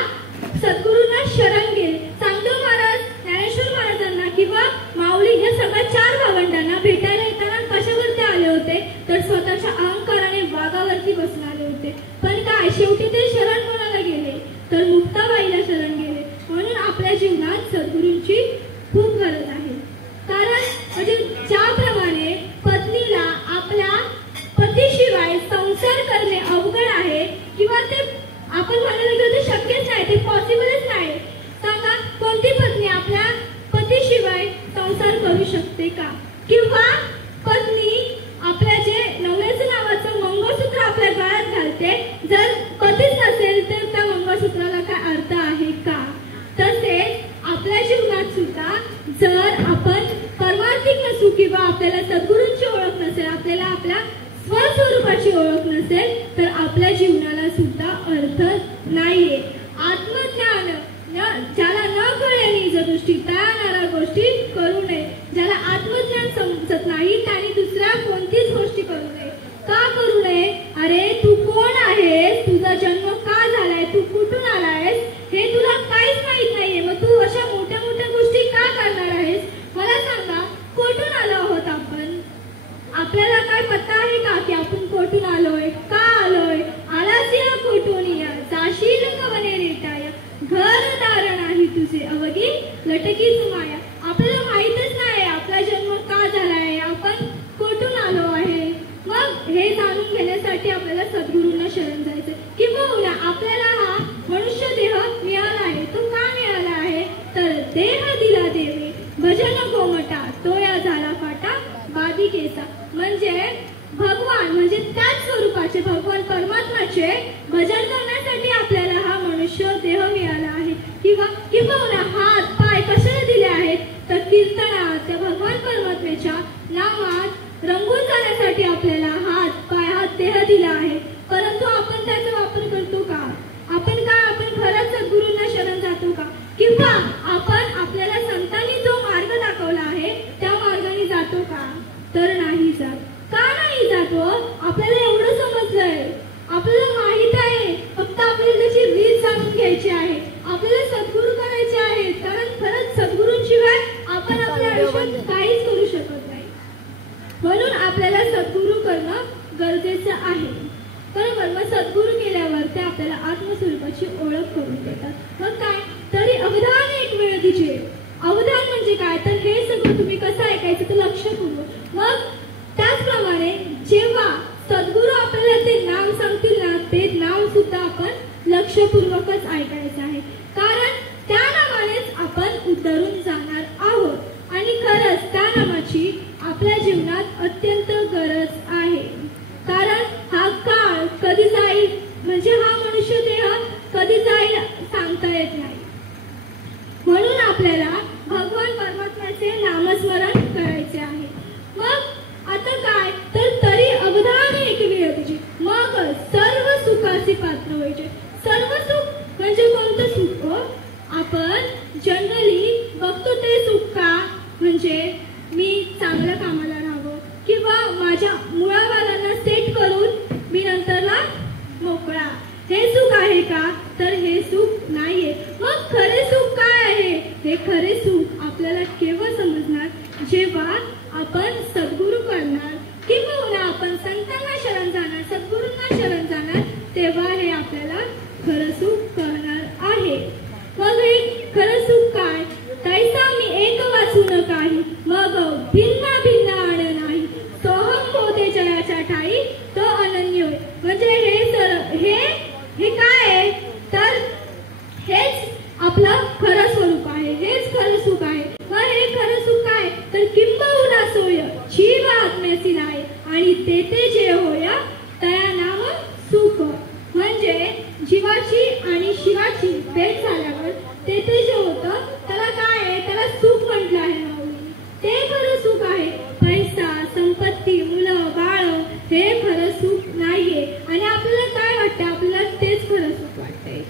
सद्गुरूंना शरण गेले. चांगदेव महाराज ज्ञानेश्वर महाराजांना किंवा माऊली या सगळ्या 4 भावंडांना भेटायला येताना कशावरती आले होते? तर स्वतःच्या अहंकाराने वाघावरती बसून आले होते. पण काय शेवटी ते शरण कोणाला गेले? तर मुक्ताबाईला शरण गेले. म्हणून आपल्या जीवनात सद्गुरूंची खूप गरज आहे. कारण म्हणजे ज्याप्रमाणे पत्नीला आपल्या पतीशिवाय संसार करणे अवघड आहे किंवा ते आपण म्हणायला गेलो ते शक्यच नाही, ते पॉसिबलच नाही. सांगा, कोणती पत्नी आपल्या पतीशिवाय संसार करू शकते का? किंवा पत्नी आपल्या जे नवऱ्याचं नावाचं मंगळसूत्र आपल्या गळ्यात घालते, जर पतीच नसेल तर त्या मंगळसूत्राला काय अर्थ आहे का? तसेच आपल्या जीवनात सुद्धा जर आपण परमार्थिक नसू किंवा आपल्याला सद्गुरूंची ओळख नसेल, आपल्याला आपल्या स्वस्वरूपाची ओळख नसेल तर आपल्या जीवनाला सुद्धा अर्थ नाहीये. आत्मज्ञान ज्याला न कळल्याने जर दृष्टी त्या गोष्टी करू नये. ज्याला आत्मज्ञान समजत नाही त्याने दुसऱ्या कोणतीच गोष्टी करू नये. का करू नये? अरे तू कोण आहेस? तुझा जन्म का झालाय? तू कुठून आलायस? हे तुला लटकीच माया. आपल्याला माहीतच नाही आपला जन्म का झाला आहे, आपण कुठून आलो आहे. मग हे जाणून घेण्यासाठी आपल्याला सद्गुरूंना शरण जायचं. किंवा आपल्याला हा मनुष्य देह मिळाला आहे, तो का मिळाला आहे, तर देह दिला देवे भजन गोमटा तो या झाला फाटा बाधिकेचा. म्हणजे भगवान म्हणजे त्याच स्वरूपाचे भगवान परमात्माचे भजन करण्यासाठी आपल्याला हा मनुष्य देह मिळाला आहे. किंवा हात पाय कशाला दिले आहेत, तर कीर्तनात त्या भगवान परमात्म्याच्या नामात रंगून जाण्यासाठी आपल्याला हात पाय हा देह दिला आहे. परंतु आपण त्याचा वापर करतो का, आपण खरंच सद्गुरूंना शरण जातो का, किंवा आपण आपल्याला संतांनी जो मार्ग दाखवला आहे त्या मार्गाने जातो का, तर नाही जात. का नाही जातो, आपल्याला एवढं समजलंय, आपल्याला माहित आहे, फक्त आपल्याला त्याची रीत जाणून घ्यायची आहे, आपल्याला सद्गुरू करायचे आहेत. कारण खरंच सद्गुरूंशिवाय आपण आपल्या आयुष्यात काहीच करू शकत नाही. म्हणून आपल्याला सद्गुरू करणं गरजेचं आहे. बरोबर. मग सद्गुरू केल्यावर ते आपल्याला आत्मस्वरूपाची ओळख करून देतात. मग काय, तरी अवधान एक वेळ दिजे. अवधान म्हणजे काय, तर हे सगळं तुम्ही कसं ऐकायचं, तर लक्षपूर्वक. मग त्याचप्रमाणे जेव्हा सद्गुरू आपल्याला ते नाम सांगतील ना, ते नाम सुद्धा आपण लक्षपूर्वकच ऐकायचं आहे. कारण त्या नामानेच आपण उतरून जाणार आहोत आणि खरंच त्या नामाची आपल्या जीवनात अत्यंत गरज आहे. कारण हा काळ कधी जाईल, म्हणजे हा मनुष्य देह कधी जाईल सांगता येत नाही. म्हणून आपल्याला भगवान परमात्म्याचे नामस्मरण करायचे आहे. मग आता काय, तर तरी अवधान एक वेळ तुझी, मग सर्व सुखाचे पात्र व्हायचे. सर्व सुख म्हणजे कोणतं सुख, आपण जनरली बघतो ते सुख का, म्हणजे मी चांगल्या कामाला राहावं किंवा माझ्या मुळावालांना सेट करून मी नंतरला मोकळा, हे सुख आहे का, तर हे सुख नाहीये. मग खरे सुख काय आहे, हे खरे सुख आपल्याला केव्हा समजणार, जेव्हा आपण सद्गुरू करणार किंवा आपण संतांना शरण जाणार, सद्गुरूंना शरण जाणार, तेव्हा हे आपल्याला खरं सुख कळणार आहे. मग हे खरं सुख काय, तैसा मी एक वाचून काही, मग भिन्न भिन्न आण नाही, सोहम बोधे जयाच्या ठाई तो अनन्य होय. म्हणजे हे काय आहे, तर हेच आपलं खरं स्वरूप आहे, हेच खरं सुख आहे. मग हे खरं सुख काय, तर किंबहुना सोय जीव आत्म्याची नाही आणि तेथे जे होय तया नाम सुख. म्हणजे जीवाची आणि शिवाची भेट झाल्यावर तेथे जे होतं त्याला काय आहे, त्याला सुख म्हटलं आहे. ते खरं सुख आहे. पैसा, संपत्ती, मुलं बाळ हे खरं सुख नाहीये. आणि आपल्याला काय वाटतं, आपल्याला तेच खरं सुख वाटतंय.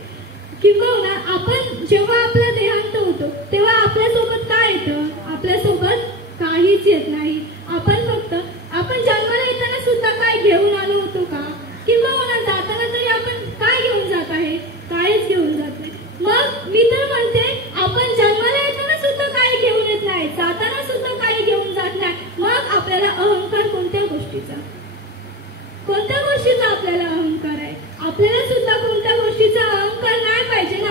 किंवा आपण जेव्हा आपला देहांत होतो तेव्हा आपल्यासोबत काय येतं, आपल्यासोबत काहीच येत नाही. आपण जन्माला येताना सुद्धा काय घेऊन आलो होतो का, किंवा जाताना तरी आपण काय घेऊन जात आहे, काहीच घेऊन जात नाही. मग मी तर म्हणते, आपण जन्माला येताना सुद्धा काही घेऊन येत नाही, जाताना सुद्धा काही घेऊन जात नाही. मग आपल्याला अहंकार कोणत्या गोष्टीचा आपल्याला अहंकार आहे. आपल्याला सुद्धा कोणत्या गोष्टीचा अहंकार नाही पाहिजे ना.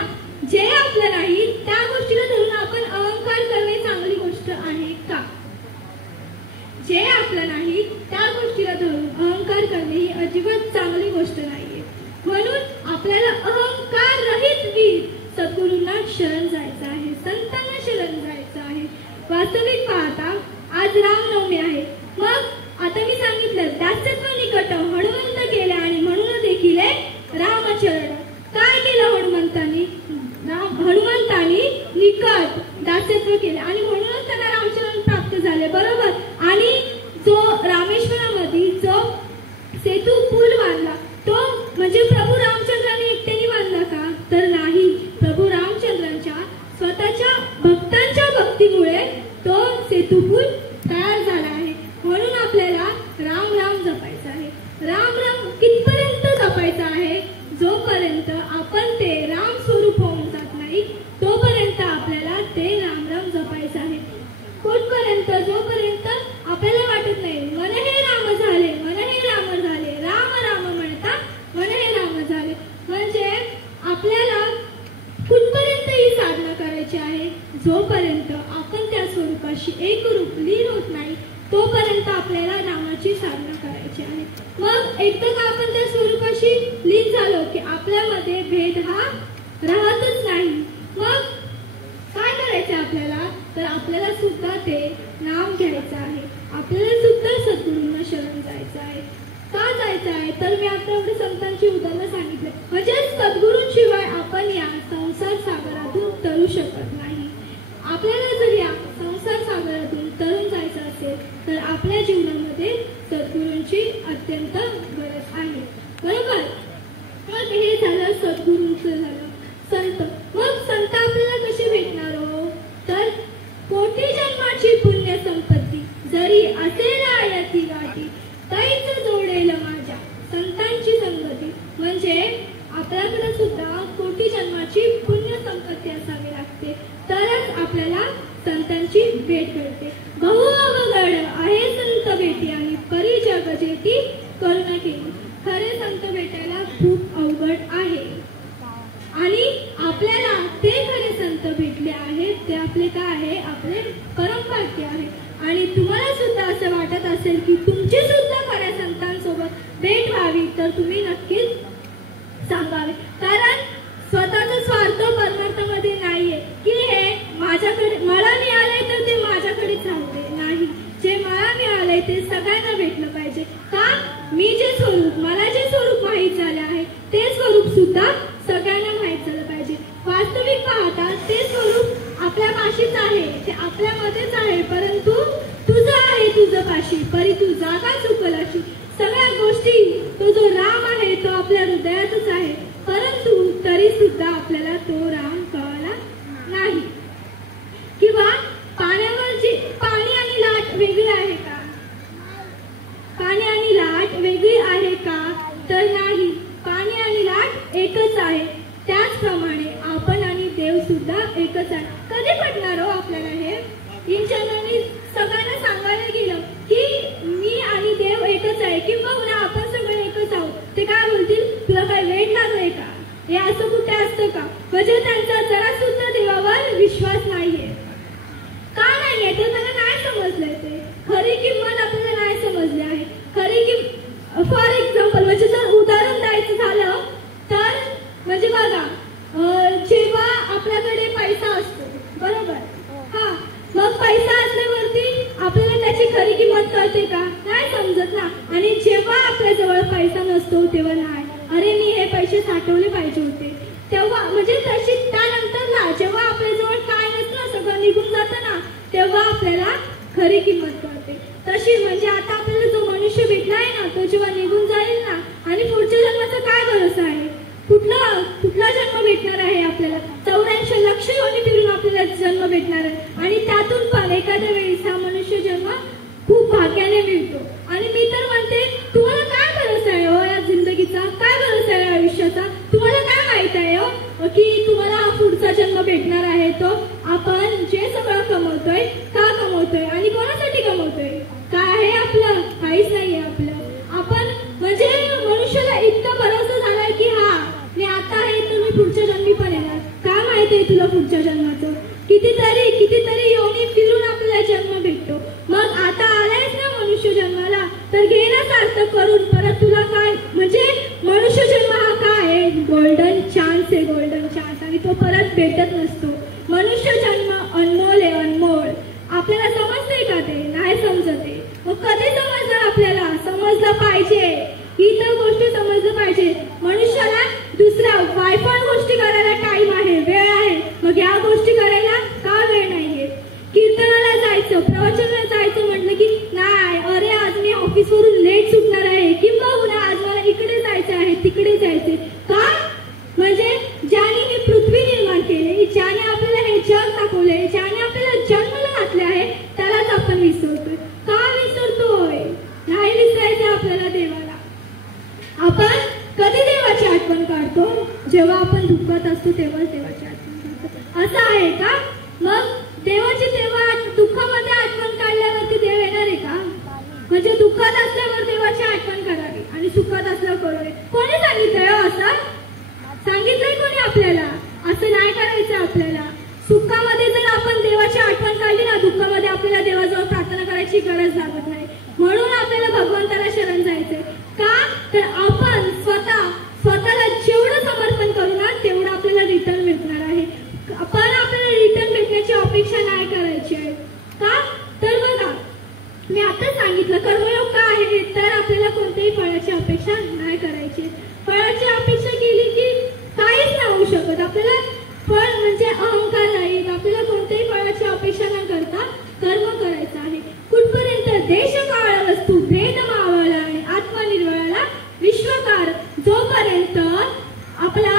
जे आपलं नाही त्या गोष्टीला धरून आपण अहंकार करणे चांगली गोष्ट आहे का, जे आपलं नाही त्या गोष्टीला धरून अहंकार करणे ही अजिबात चांगली गोष्ट नाहीये. म्हणून आपल्याला अहंकार रहित वीर सद्गुरूंना शरण जायचं आहे, संतांना शरण जायचं आहे. वास्तविक पाहता आज रामनवमी आहे. मग आता मी सांगितलं, दास्यत्व निकट हनुमंत केले आणि म्हणून देखील रामचरण. काय केलं हनुमंतानी निकट दास्यत्व केले आणि म्हणूनच त्यांना रामचरण प्राप्त झाले. बरोबर. आणि जो रामेश्वरामध्ये जो सेतू पूल बांधला तो म्हणजे प्रभू रामचंद्राने एकट्याने बांधला का, तर नाही. प्रभू रामचंद्रांच्या स्वतःच्या भक्तांच्या भक्तीमुळे तो सेतू पूल तयार झाला आहे. म्हणून आपल्याला राम राम जपायचं आहे. राम राम कितपर्यंत जपायचं आहे, जोपर्यंत जोपर्यंत आपण त्या स्वरूपाशी एकरूप लीन होत नाही तोपर्यंत आपल्याला नामाची साधना करायची आहे. मग एकदा का आपण त्या स्वरूपाशी लीन झालो की आपल्यामध्ये भेद हा राहतच नाही. मग काय करायचं आपल्याला, तर आपल्याला सुद्धा ते नाम घ्यायचं आहे. आपल्याला सुद्धा सद्गुरूंना शरण जायचं आहे. का जायचं आहे, तर मी आता एवढे संतांची उदाहरणं सांगितले. म्हणजे सद्गुरूंशिवाय आपण या संसार सागरातून तरू शकत नाही. आपल्याला जर या संसार सागरातून तरून जायचं असेल तर आपल्या जीवनामध्ये सद्गुरूंची अत्यंत गरज आहे. बरोबर. मग हे झालं सद्गुरूंचं झालं. संत, मग संत आपल्याला कसे भेटणार हो, तर कोटी जन्माची पुण्य संपत्ती जरी असेल आयती गाठी तैच जोडेल माझ्या संतांची संगती. म्हणजे आपल्याकडे सुद्धा कोटी जन्माची पुण्य संपत्ती असावी लागते तरच आपल्याला संतांची भेट घडते. बहु अवघड आहे संत भेटी आणि परी जग जेती करुणा केली. खरे संत भेटायला खूप अवघड आहे आणि आपल्याला ते खरे संत भेटले आहेत ते आपले काय आहे, आपले परमभाग्य आहे. आणि तुम्हाला सुद्धा असं वाटत असेल की तुमची सुद्धा खऱ्या संतांसोबत भेट व्हावी तर तुम्ही नक्कीच सांगावे. कारण स्वतःचा स्वार्थ परमार्थामध्ये नाहीये की हे माझ्याकडे मला मिळालंय तर ते माझ्याकडेच राहते. नाही, जे मला मिळालंय ते सगळ्यांना भेटलं पाहिजे. का, मी जे स्वरूप, मला जे स्वरूप माहीत झाले आहे ते स्वरूप सुद्धा सगळ्यांना माहीत झालं पाहिजे. वास्तविक पाहता ते स्वरूप आपल्या पाशीच आहे, ते आपल्यामध्येच आहे, परंतु तुझं आहे तुझं पाशी परी तू जागा चुकलाशी. सगळ्या गोष्टी, तो जो राम आहे तो आपल्या हृदयातच आहे, परंतु तरी सुद्धा आपल्याला तो राम कळला नाही. किंवा पाण्यावर जी पाणी आणि लाट वेगळी आहे का, पाणी आणि लाट वेगळी आहे का, तर नाही, पाणी आणि लाट एकच आहे. त्याचप्रमाणे आपण आणि देव सुद्धा एकच आहे. कधी पटणार हो आपल्याला हे? इंचनाने सगळ्यांना सांगायला गेलं की मी आणि देव एकच आहे किंवा आपण सगळे एकच आहोत, ते काय बोलतील, तुला काय वेळ लागलाय का, हे असं कुठे असतं का? म्हणजे त्यांचा जरा सुद्धा देवावर विश्वास नाहीये. का नाहीये, तर त्यांना नाही समजलंय. ते खरी किंमत आपल्याला नाही समजली आहे. खरी किंमत, फॉर एक्झाम्पल, म्हणजे जर उदाहरण द्यायचं झालं तर म्हणजे बघा, जेव्हा आपल्याकडे पैसा असतो, बरोबर, हा, मग पैसा असल्यावरती आपल्याला त्याची खरी किंमत कळते का, नाही समजत ना. आणि जेव्हा आपल्याजवळ पैसा नसतो तेव्हा नाही, अरे मी हे पैसे साठवले पाहिजे होते, तेव्हा म्हणजे तशी त्यानंतर ना जेव्हा आपल्याजवळ काय नसतं, सगळं निघून जातं ना, तेव्हा आपल्याला खरी किंमत कळते. तशी म्हणजे आता आपल्याला जो मनुष्य भेटला आहे ना तो जेव्हा निघून जाईल ना, आणि पुढच्या जन्माचा काय भरोसा आहे, कुठला जन्म भेटणार आहे आपल्याला, 84 लक्ष योनी फिरून आपल्याला जन्म भेटणार आहे. आणि त्यातून पण एखाद्या वेळेस हा मनुष्य जन्म खूप भाग्याने मिळतो. आणि मी तर म्हणते, तुम्हाला काय भरोसा आहे हो या जिंदगीचा, काय भरोसा आहे आयुष्याचा, तुम्हाला काय माहित आहे हो की तुम्हाला हा पुढचा जन्म भेटणार आहे. तो आपण जे सगळं कमवतोय, का कमवतोय आणि कोणासाठी कमवतोय, काय आहे आपलं, काहीच नाहीये आपलं. आपण म्हणजे मनुष्याला इतका भरोसा झालाय की हा मी आता आहे तर मी पुढच्या जन्मी पण येणार. काय माहिती आहे तुला पुढच्या जन्माचं, कितीतरी योनी फिरून आपल्याला जन्म भेटतो. मग आता आलायच ना मनुष्य जन्माला, तर घे ना सार्थक करून. परत तुला काय म्हणजे मनुष्य जन्म हा काय आहे, गोल्डन चान्स आहे, गोल्डन चान्स, आणि तो परत भेटत नसतो. मनुष्य जन्म अनमोल आहे, अनमोल. आपल्याला समजते का, ते नाही समजते. मग कधी समजणार, आपल्याला समजलं पाहिजे, ही तर गोष्ट समजलं पाहिजे. मनुष्याला दुसऱ्या वायफळ गोष्टी करायला टाइम आहे, वेळ आहे, मग या गोष्टी करायला का वेळ नाहीये. कीर्तनाला जायचं, प्रवचनाला जायचं म्हटलं की नाही, अरे आज मी ऑफिसवरून लेट सुटणार आहे, किंवा आज मला इकडे जायचं आहे, तिकडे जायचे. का, म्हणजे ज्याने ही पृथ्वी निर्माण केली, ज्याने आपल्याला हे जग दाखवले, ज्याने आपल्याला जन्माला घातले आहे, त्यालाच आपण विसरतोय. का विसरतोय, नाही विसरायचं आपल्याला देवाला. आपण कधी देवाची आठवण काढतो, जेव्हा आपण दुःखात असतो तेव्हाच देवाची आठवण काढतो, असं आहे का? मग देवाची तेव्हा दुःखामध्ये आठवण काढल्यावरती देव येणार आहे का? म्हणजे दुःखात असल्यावर देवाची आठवण करावी आणि सुखात असल्यावर करू नये. कोणी सांगितलंय असं? सांगितलंय कोणी आपल्याला? असं नाही करायचं आपल्याला. सुखामध्ये जर आपण आपल्याला भगवंताला शरण जायचंय. का तर आपण स्वतःला जेवढं समर्पण करू ना तेवढं आपल्याला रिटर्न मिळणार आहे. पण आपल्याला रिटर्न भेटण्याची अपेक्षा नाही करायची आहे. का तर बघा मी आता सांगितलं कर्मयोग का आहे तर आपल्याला कोणत्याही फळाची अपेक्षा नाही करायची. फळाची अपेक्षा केली की काहीच नाही होऊ शकत. आपल्याला फळ म्हणजे अहंकार नाही. आपल्याला कोणत्याही फळाची अपेक्षा न करता कर्म करायचं आहे. कुठपर्यंत देश काळ वस्तू भेद मावळला आहे आत्मनिर्वाळाला विश्वकार. जोपर्यंत आपला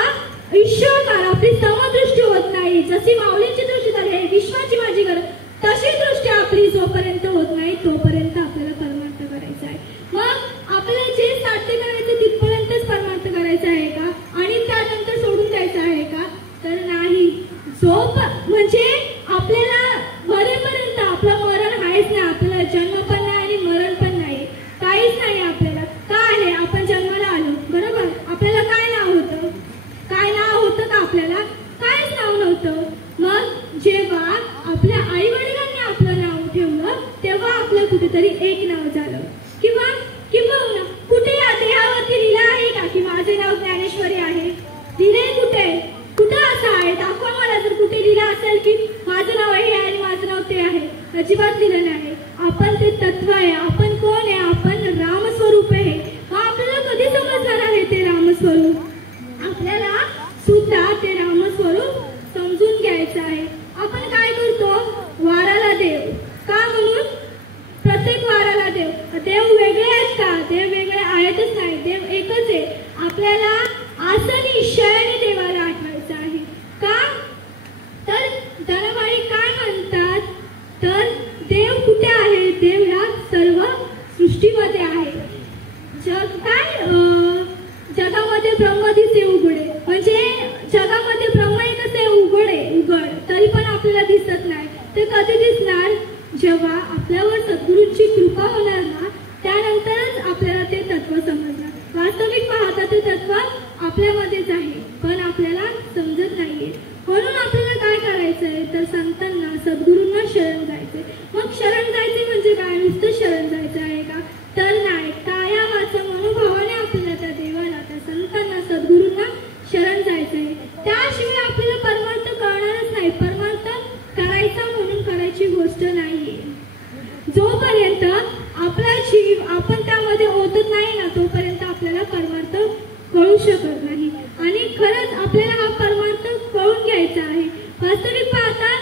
ईश्वरकार आपली समदृष्टी होत नाही, जशी माऊलींची दृष्टी झाली आहे विश्वाची माझी गरज, तशी दृष्टी आपली जोपर्यंत होत नाही तोपर्यंत आपल्याला परमार्थ करायचा आहे. मग आपल्याला जे साध्य करायचं तिथपर्यंतच परमार्थ करायचं आहे का आणि त्यानंतर सोडून द्यायचं आहे का तर नाही. म्हणजे आपल्याला मरेपर्यंत आपलं मरण आहेच नाही. आपल्याला जन्म पण नाही आणि मरण पण नाही, काहीच नाही. आपल्याला काय आहे आपण जन्माला आलो बरोबर. आपल्याला काय नाव होतं का आपल्याला काहीच नाव नव्हतं. मग जेव्हा आपल्या आई वडिलांनी आपलं नाव ठेवलं तेव्हा आपलं कुठेतरी एक नाव झालं. किंवा कुठे देहावरती लिहिलं आहे का की माझे नाव ज्ञानेश्वरी आहे. लिहिले कुठं असं आहे दाखवा मला. जर कुठे लिहिलं असेल की माझं नाव हे आहे आणि माझं नाव ते आहे, अजिबात लिहिलं नाही. आपण ते तत्व आहे. आपण कोण आहे? आपण रामस्वरूप आहे. मग आपल्याला कधी समजणार आहे ते रामस्वरूप? आपल्याला सुद्धा ते रामस्वरूप समजून घ्यायचं आहे. आपण काय करतो वाराला देव का म्हणून प्रत्येक वाराला देव वेगळे आहेत का? देव वेगळे आहेतच नाही. देव एकच आहे. आपल्याला आसनी शयनी देवाला आठवायचं आहे. का तर धनवाडी काय म्हणतात तर देव कुठे आहे? देव ह्या सर्व सृष्टीमध्ये आहे. जगामध्ये ब्रह्म दिसे उघडे म्हणजे जगामध्ये ब्रह्म कसे उघड तरी पण आपल्याला दिसत नाही. ते कधी दिसणार? जेव्हा आपल्यावर सद्गुरूंची कृपा होणार ना त्यानंतरच आपल्याला ते तत्व समजणार. वास्तविक पाहता ते तत्व आपल्यामध्येच आहे पण आपल्याला समजत नाहीये. म्हणून आपल्याला काय करायचंय तर संतांना सद्गुरूंना शरण जायचंय. मग शरण जायचे म्हणजे काय नुसतं शरण जायचं आहे का तर नाही. काया वाचा मनोभावाने आपल्याला त्या देवाला त्या संतांना सद्गुरूंना शरण जायचंय. त्याशिवाय आपल्याला परमार्थ कळणारच नाही. परमार्थ करायचा म्हणून करायची गोष्ट नाहीये. जोपर्यंत आपला जीव आपण त्यामध्ये ओतत नाही ना तोपर्यंत आपल्याला परमार्थ कळू शकत नाही. आणि खरंच आपल्याला हा परमार्थ कळून घ्यायचा आहे. वास्तविक पाहता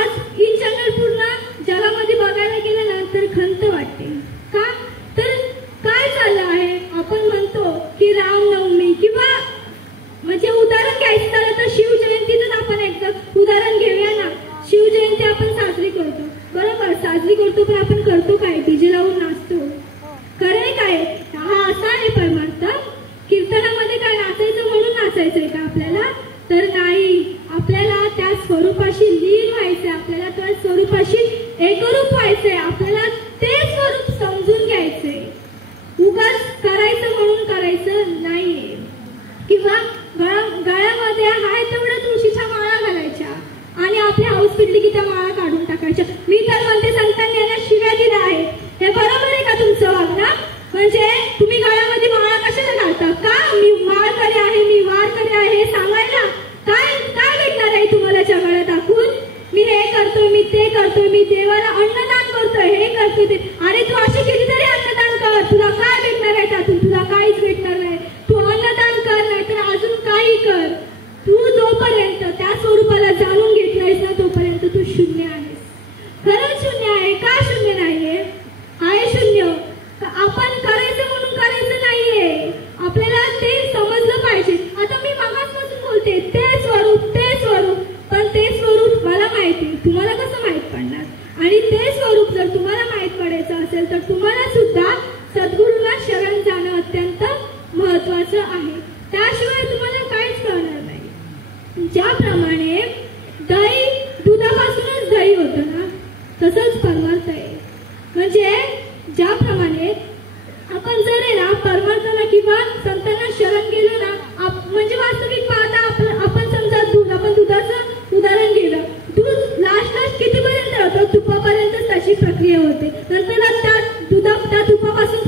आज इन जनरल पूर्ण जगामध्ये बघायला गेलं ना तर खंत वाटते. का तर काय चाललं आहे? आपण म्हणतो की रामनवमी किंवा म्हणजे उदाहरण घ्यायचं झालं तर शिवजयंतीच आपण एकदा उदाहरण घेऊया ना. शिवजयंती आपण साजरी करतो बरोबर. साजरी करतो पण आपण करतो काय? डीजे लावून नाचतो. खरंय काय? हा असा आहे परमार्थ. कीर्तनामध्ये काय नाचायचं म्हणून नाचायचंय का आपल्याला तर नाही. आपल्याला त्या स्वरूपाशी लीन व्हायचंय. आपल्याला त्या स्वरूपाशी एकरूप व्हायचंय. आपल्याला ते स्वरूप समजून घ्यायचंय. उगाच करायचं म्हणून करायचं नाहीये. किंवा गळ्यामध्ये हाय तेवढ्या तुळशीच्या माळा घालायच्या आणि आपली हाऊस फिरली की त्या माळा काढून टाकायच्या. मी तर म्हणते संतांनी यांना शिव्या दिल्या आहे. हे बरोबर आहे का तुमचं वागणं? म्हणजे तुम्ही गळ्यामध्ये माळा कशाला घालता? का मी माळकरी आहे मी वारकरी आहे हे सांगायला? काय भेटणार आहे तुम्हाला जगाला दाखवून? मी हे करतोय मी ते करतोय मी देवाला अन्नदान करतोय हे करतोय ते. अरे तू अशी किती तरी अन्नदान कर. तुला काय भेटणार आहे त्यातून? तुला काहीच भेटणार नाही. तू अन्नदान कर नाही तर अजून काही कर. तू जोपर्यंत त्या स्वरूपाला जाणून घेत नाहीस ना तोपर्यंत तू शून्य आहेस. खरंच शून्य आहे का? शून्य नाहीये. आहे शून्य. आपण करायचं म्हणून करायचं नाहीये. आपल्याला ते समजलं पाहिजे. आता मी मागासपासून बोलते ते स्वरूप पण ते स्वरूप मला माहिती. तुम्हाला कसं माहित पडणार? आणि ते स्वरूप जर तुम्हाला माहित पडायचं असेल तर तुम्हाला सुद्धा सद्गुरूंना शरण जाणं अत्यंत महत्वाचं आहे. त्याशिवाय तुम्हाला काहीच कळणार नाही. ज्याप्रमाणे दही दुधापासूनच दही होतं ना तसंच परमार्थ आहे. म्हणजे ज्याप्रमाणे आपण जर आहे ना परमार्थाला किंवा संतांना शरण गेलो ना म्हणजे वास्तविक पाहता आपण समजा आपण दुधाचं उदाहरण घेलं. दूध लास्ट कितीपर्यंत होतं? तुपापर्यंत त्याची प्रक्रिया होते. नंतर त्या तुपापासून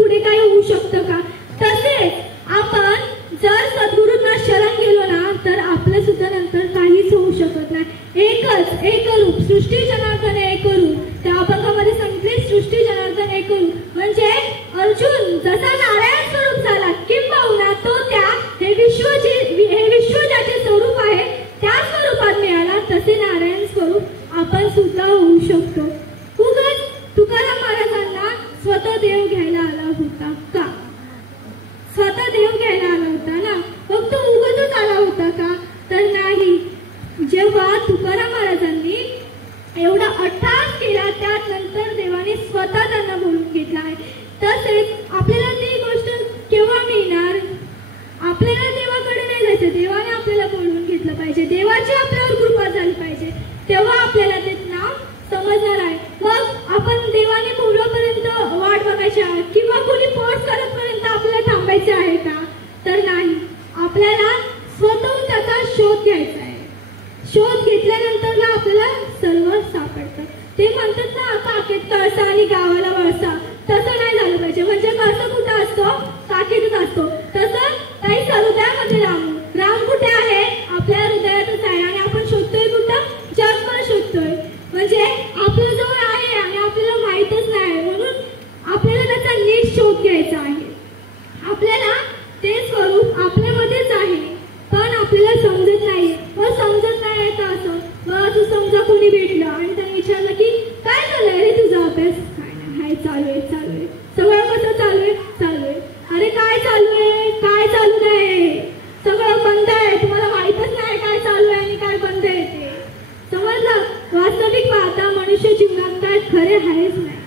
सुद्धा होऊ शकतो. उगाच तुकाराम महाराजांना स्वतः देव घ्यायला आला होता का? स्वतः देव घ्यायला आला होता ना, फक्त उगाचच आला होता का? तर नाही. जेव्हा तुकाराम महाराजांनी एवढा अट्टहास केला, त्यानंतर देवाने स्वतः त्यांना बोलून घेतला आहे. तसेच आपल्याला ती गोष्ट केव्हा मिळणार? आपल्याला देवाकडे नाही जायचं, देवाने आपल्याला बोलवून घेतलं पाहिजे, देवाची आपल्यावर कृपा झाली पाहिजे, तेव्हा आपल्याला ते नाम समजणार आहे. मग आपण देवाने बोलवपर्यंत वाट बघायची आहे किंवा कोणी फोर्स करतपर्यंत आपल्याला थांबायचे आहे का? तर नाही. आपल्याला स्वतःहून त्याचा शोध घ्यायचा आहे. शोध घेतल्यानंतर ना आपल्याला सर्व सापडतं. ते म्हणतात ना, काखेत कळसा आणि गावाला वळसा. तसं नाही झालं पाहिजे. म्हणजे कळसा कुठं असतो? काखेतच असतो. तसं काही हृदयामध्ये राम कुठे आहे? आपल्या हृदयातच आहे. आणि आपण शोधतोय कुठं? जगभर शोधतोय. म्हणजे आपल्या जवळ आहे आणि आपल्याला माहीतच नाही, म्हणून आपल्याला त्याचा नीट शोध घ्यायचा आहे. आपल्याला ते स्वरूप आपल्यामध्येच आहे, पण आपल्याला समजत नाही. मग समजत नाही तर असं मग असं समजा कोणी भेटलं आणि त्याने विचारलं की काय झालंय रे तुझा अभ्यास? काय नाही, चालू आहे. सगळं कसं चालू आहे? अरे काय चालू आहे? काय चालू नाही? सगळं बंद आहे. तुम्हाला माहीतच नाही काय चालू आहे आणि काय बंद आहे ते. समजलं? वास्तविक पाहता मनुष्य जीवनात काय खरे आहेच नाही.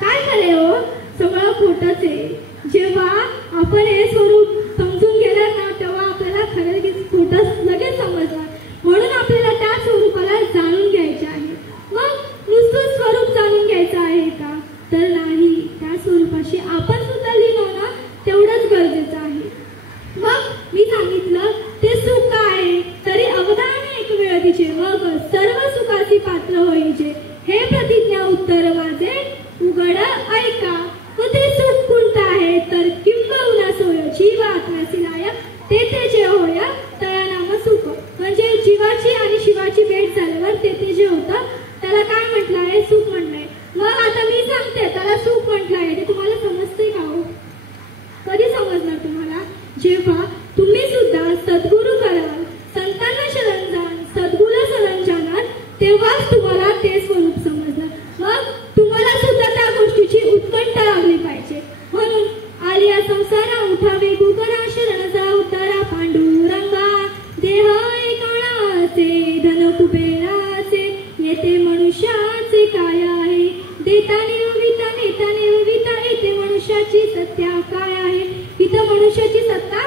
काय खरे हो? सगळं खोटच आहे. जेव्हा आपण हे स्वरूप समजून गेलं ना, तेव्हा आपल्याला खरं खोटं लगेच समजणार. म्हणून आपल्याला त्या स्वरूपाला जाणून घ्यायचे आहे. मग नुसतं स्वरूप जाणून घ्यायचं आहे का? तर नाही. त्या स्वरूपाशी आपण सुद्धा लीन होणं तेवढंच गरजेचं आहे. मग मी सांगितलं ते सुख काय आहे, तरी अवधान एक वेळ तिचे, मग सर्व सुखाची पात्र होईचे. हे प्रतिज्ञा उत्तर माझे उघड ऐका. व ते सुख कोणतं आहे, तर किंबहुना सोय जीव आत्म्यासी लायक तेथे जे होय तया नाम सुख. म्हणजे जीवाची आणि शिवाची भेट झाल्यावर तेथे जे होतं त्याला काय म्हटलं आहे? सुख म्हटलंय. मग आता मी सांगते त्याला सुख म्हटलं आहे. ते तुम्हाला समजते का हो? कधी समजणार तुम्हाला? जेव्हा तुम्ही सुद्धा सद्गुरू कराल, संतांना शरण जाल, सद्गुरूला शरण जाणार, तेव्हाच तुम्हाला ते स्वरूप समजणार. मग तुम्हाला सुद्धा त्या गोष्टीची उत्कंठा लागली पाहिजे. म्हणून आलिया संसारा उठावे गुगरा शरण जा उतारा पांडुरंगा. देह एकाळाचे धन कुबेराचे, येते मनुष्याचे काय आहे? देता निर्विता नेता निर्विता, येते मनुष्याची सत्ता काय आहे? इथं मनुष्याची सत्ता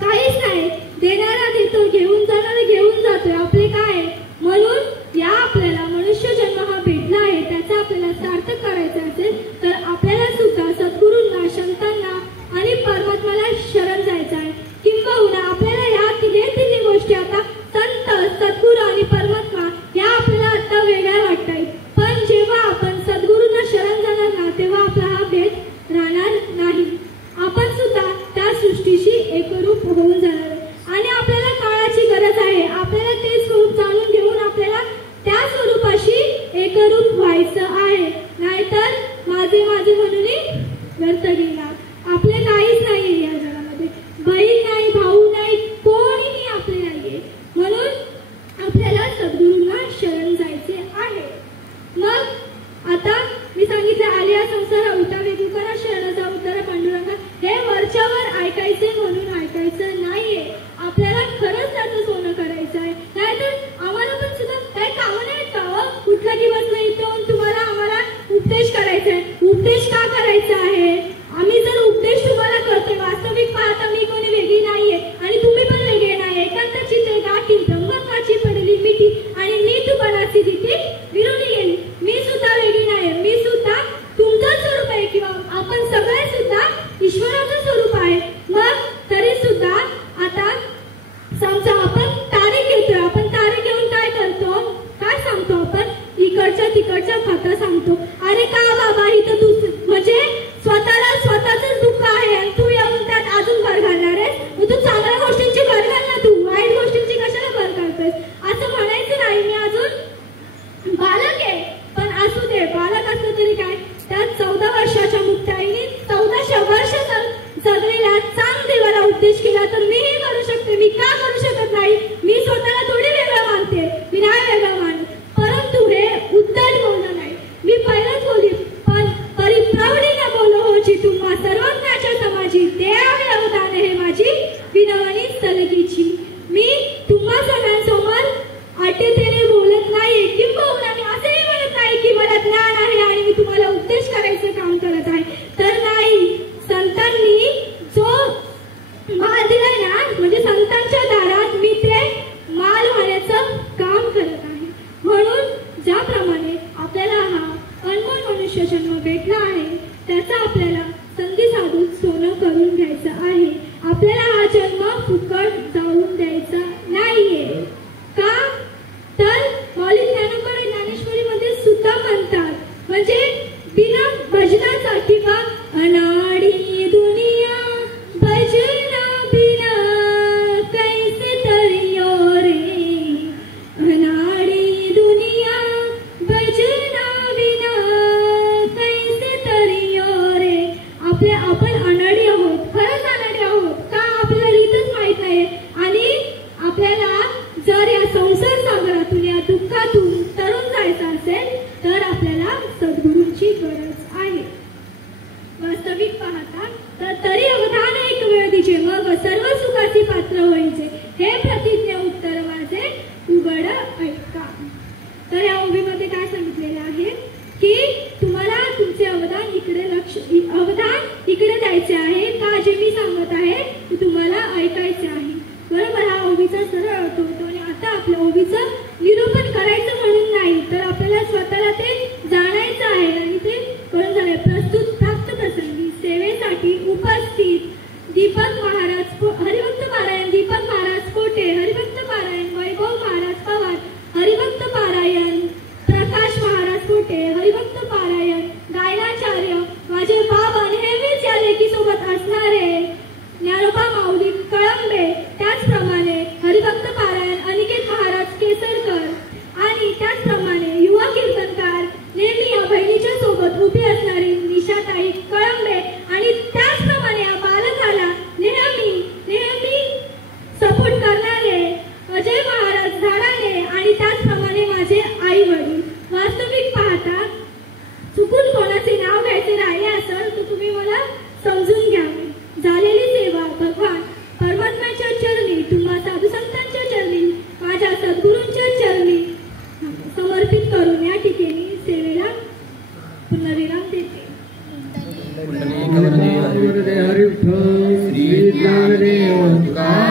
काहीच नाही. देणारा देतो, घेऊन जाणारा घेऊन जातोय. आपले काय आहे? म्हणून या आपल्याला मनुष्य जन्म हा भेटला आहे, त्याचा आपल्याला सार्थक करायचा असेल तर आपल्याला सुद्धा सद्गुरूंना, संतांना आणि परमात्म्याला शरण जायचं आहे. किंबहुना आपल्याला या तिन्ही गोष्टी आता संत, सद्गुरू आणि परमात्मा या आपल्याला आता वेगळ्या वाटत आहेत. पण जेव्हा आपण सद्गुरूंना शरण प्रवहिंचे, हे प्रतिज्ञा उत्तर माझे उघड ऐका. तर या ओवीमध्ये काय सांगितलेलं आहे की तुम्हाला तुमचे अवधान इकडे द्यायचे आहे का, जे मी सांगत आहे ते तुम्हाला ऐकायचे आहे. बरोबर, हा ओवीचा सरळ अर्थ होतो. आणि आता आपल्या ओवीचं निरूपण करायचं म्हणून नाही, तर आपल्याला स्वतःला ते जाणायचं आहे आणि ते कळून झालंय. प्रस्तुत प्राप्त प्रसंगी सेवेसाठी उपस्थित हरिभक्त पारायण दीपक महाराज कोटे, हरिभक्त पारायण वैभव महाराज पवार, हरिभक्त पारायण प्रकाश महाराज कोटे, हरिभक्त पारायण गायनाचार्य माझे बाबा नेहमीच या लेखीसोबत असणारे ज्ञानोबा माऊली कळंबे, त्याचप्रमाणे हरिभक्त पारायण अनिकेत महाराज केसरकर आणि त्याचप्रमाणे युवा कीर्तनकार नेहमी या बहिणीच्या सोबत उभी असणारी निशाताई कळंबे आणि त्याचप्रमाणे या बालकाला नेहमी सपोर्ट करणारे अजय महाराज झाडाने आणि त्याचप्रमाणे माझे आई वडील. वास्तविक पाहता चुकून कोणाचे नाव घ्यायचे राहिले असेल तर तुम्ही मला समजून घ्यावे. झालेली सेवा भगवान परमात्म्याच्या चरणी, तुम्हा साधू संतांच्या चरणी, माझ्या सद्गुरूंच्या चरणी समर्पित करून या ठिकाणी सेवेला पुनर्विराम देते. श्री ज्ञानदेव तुकाराम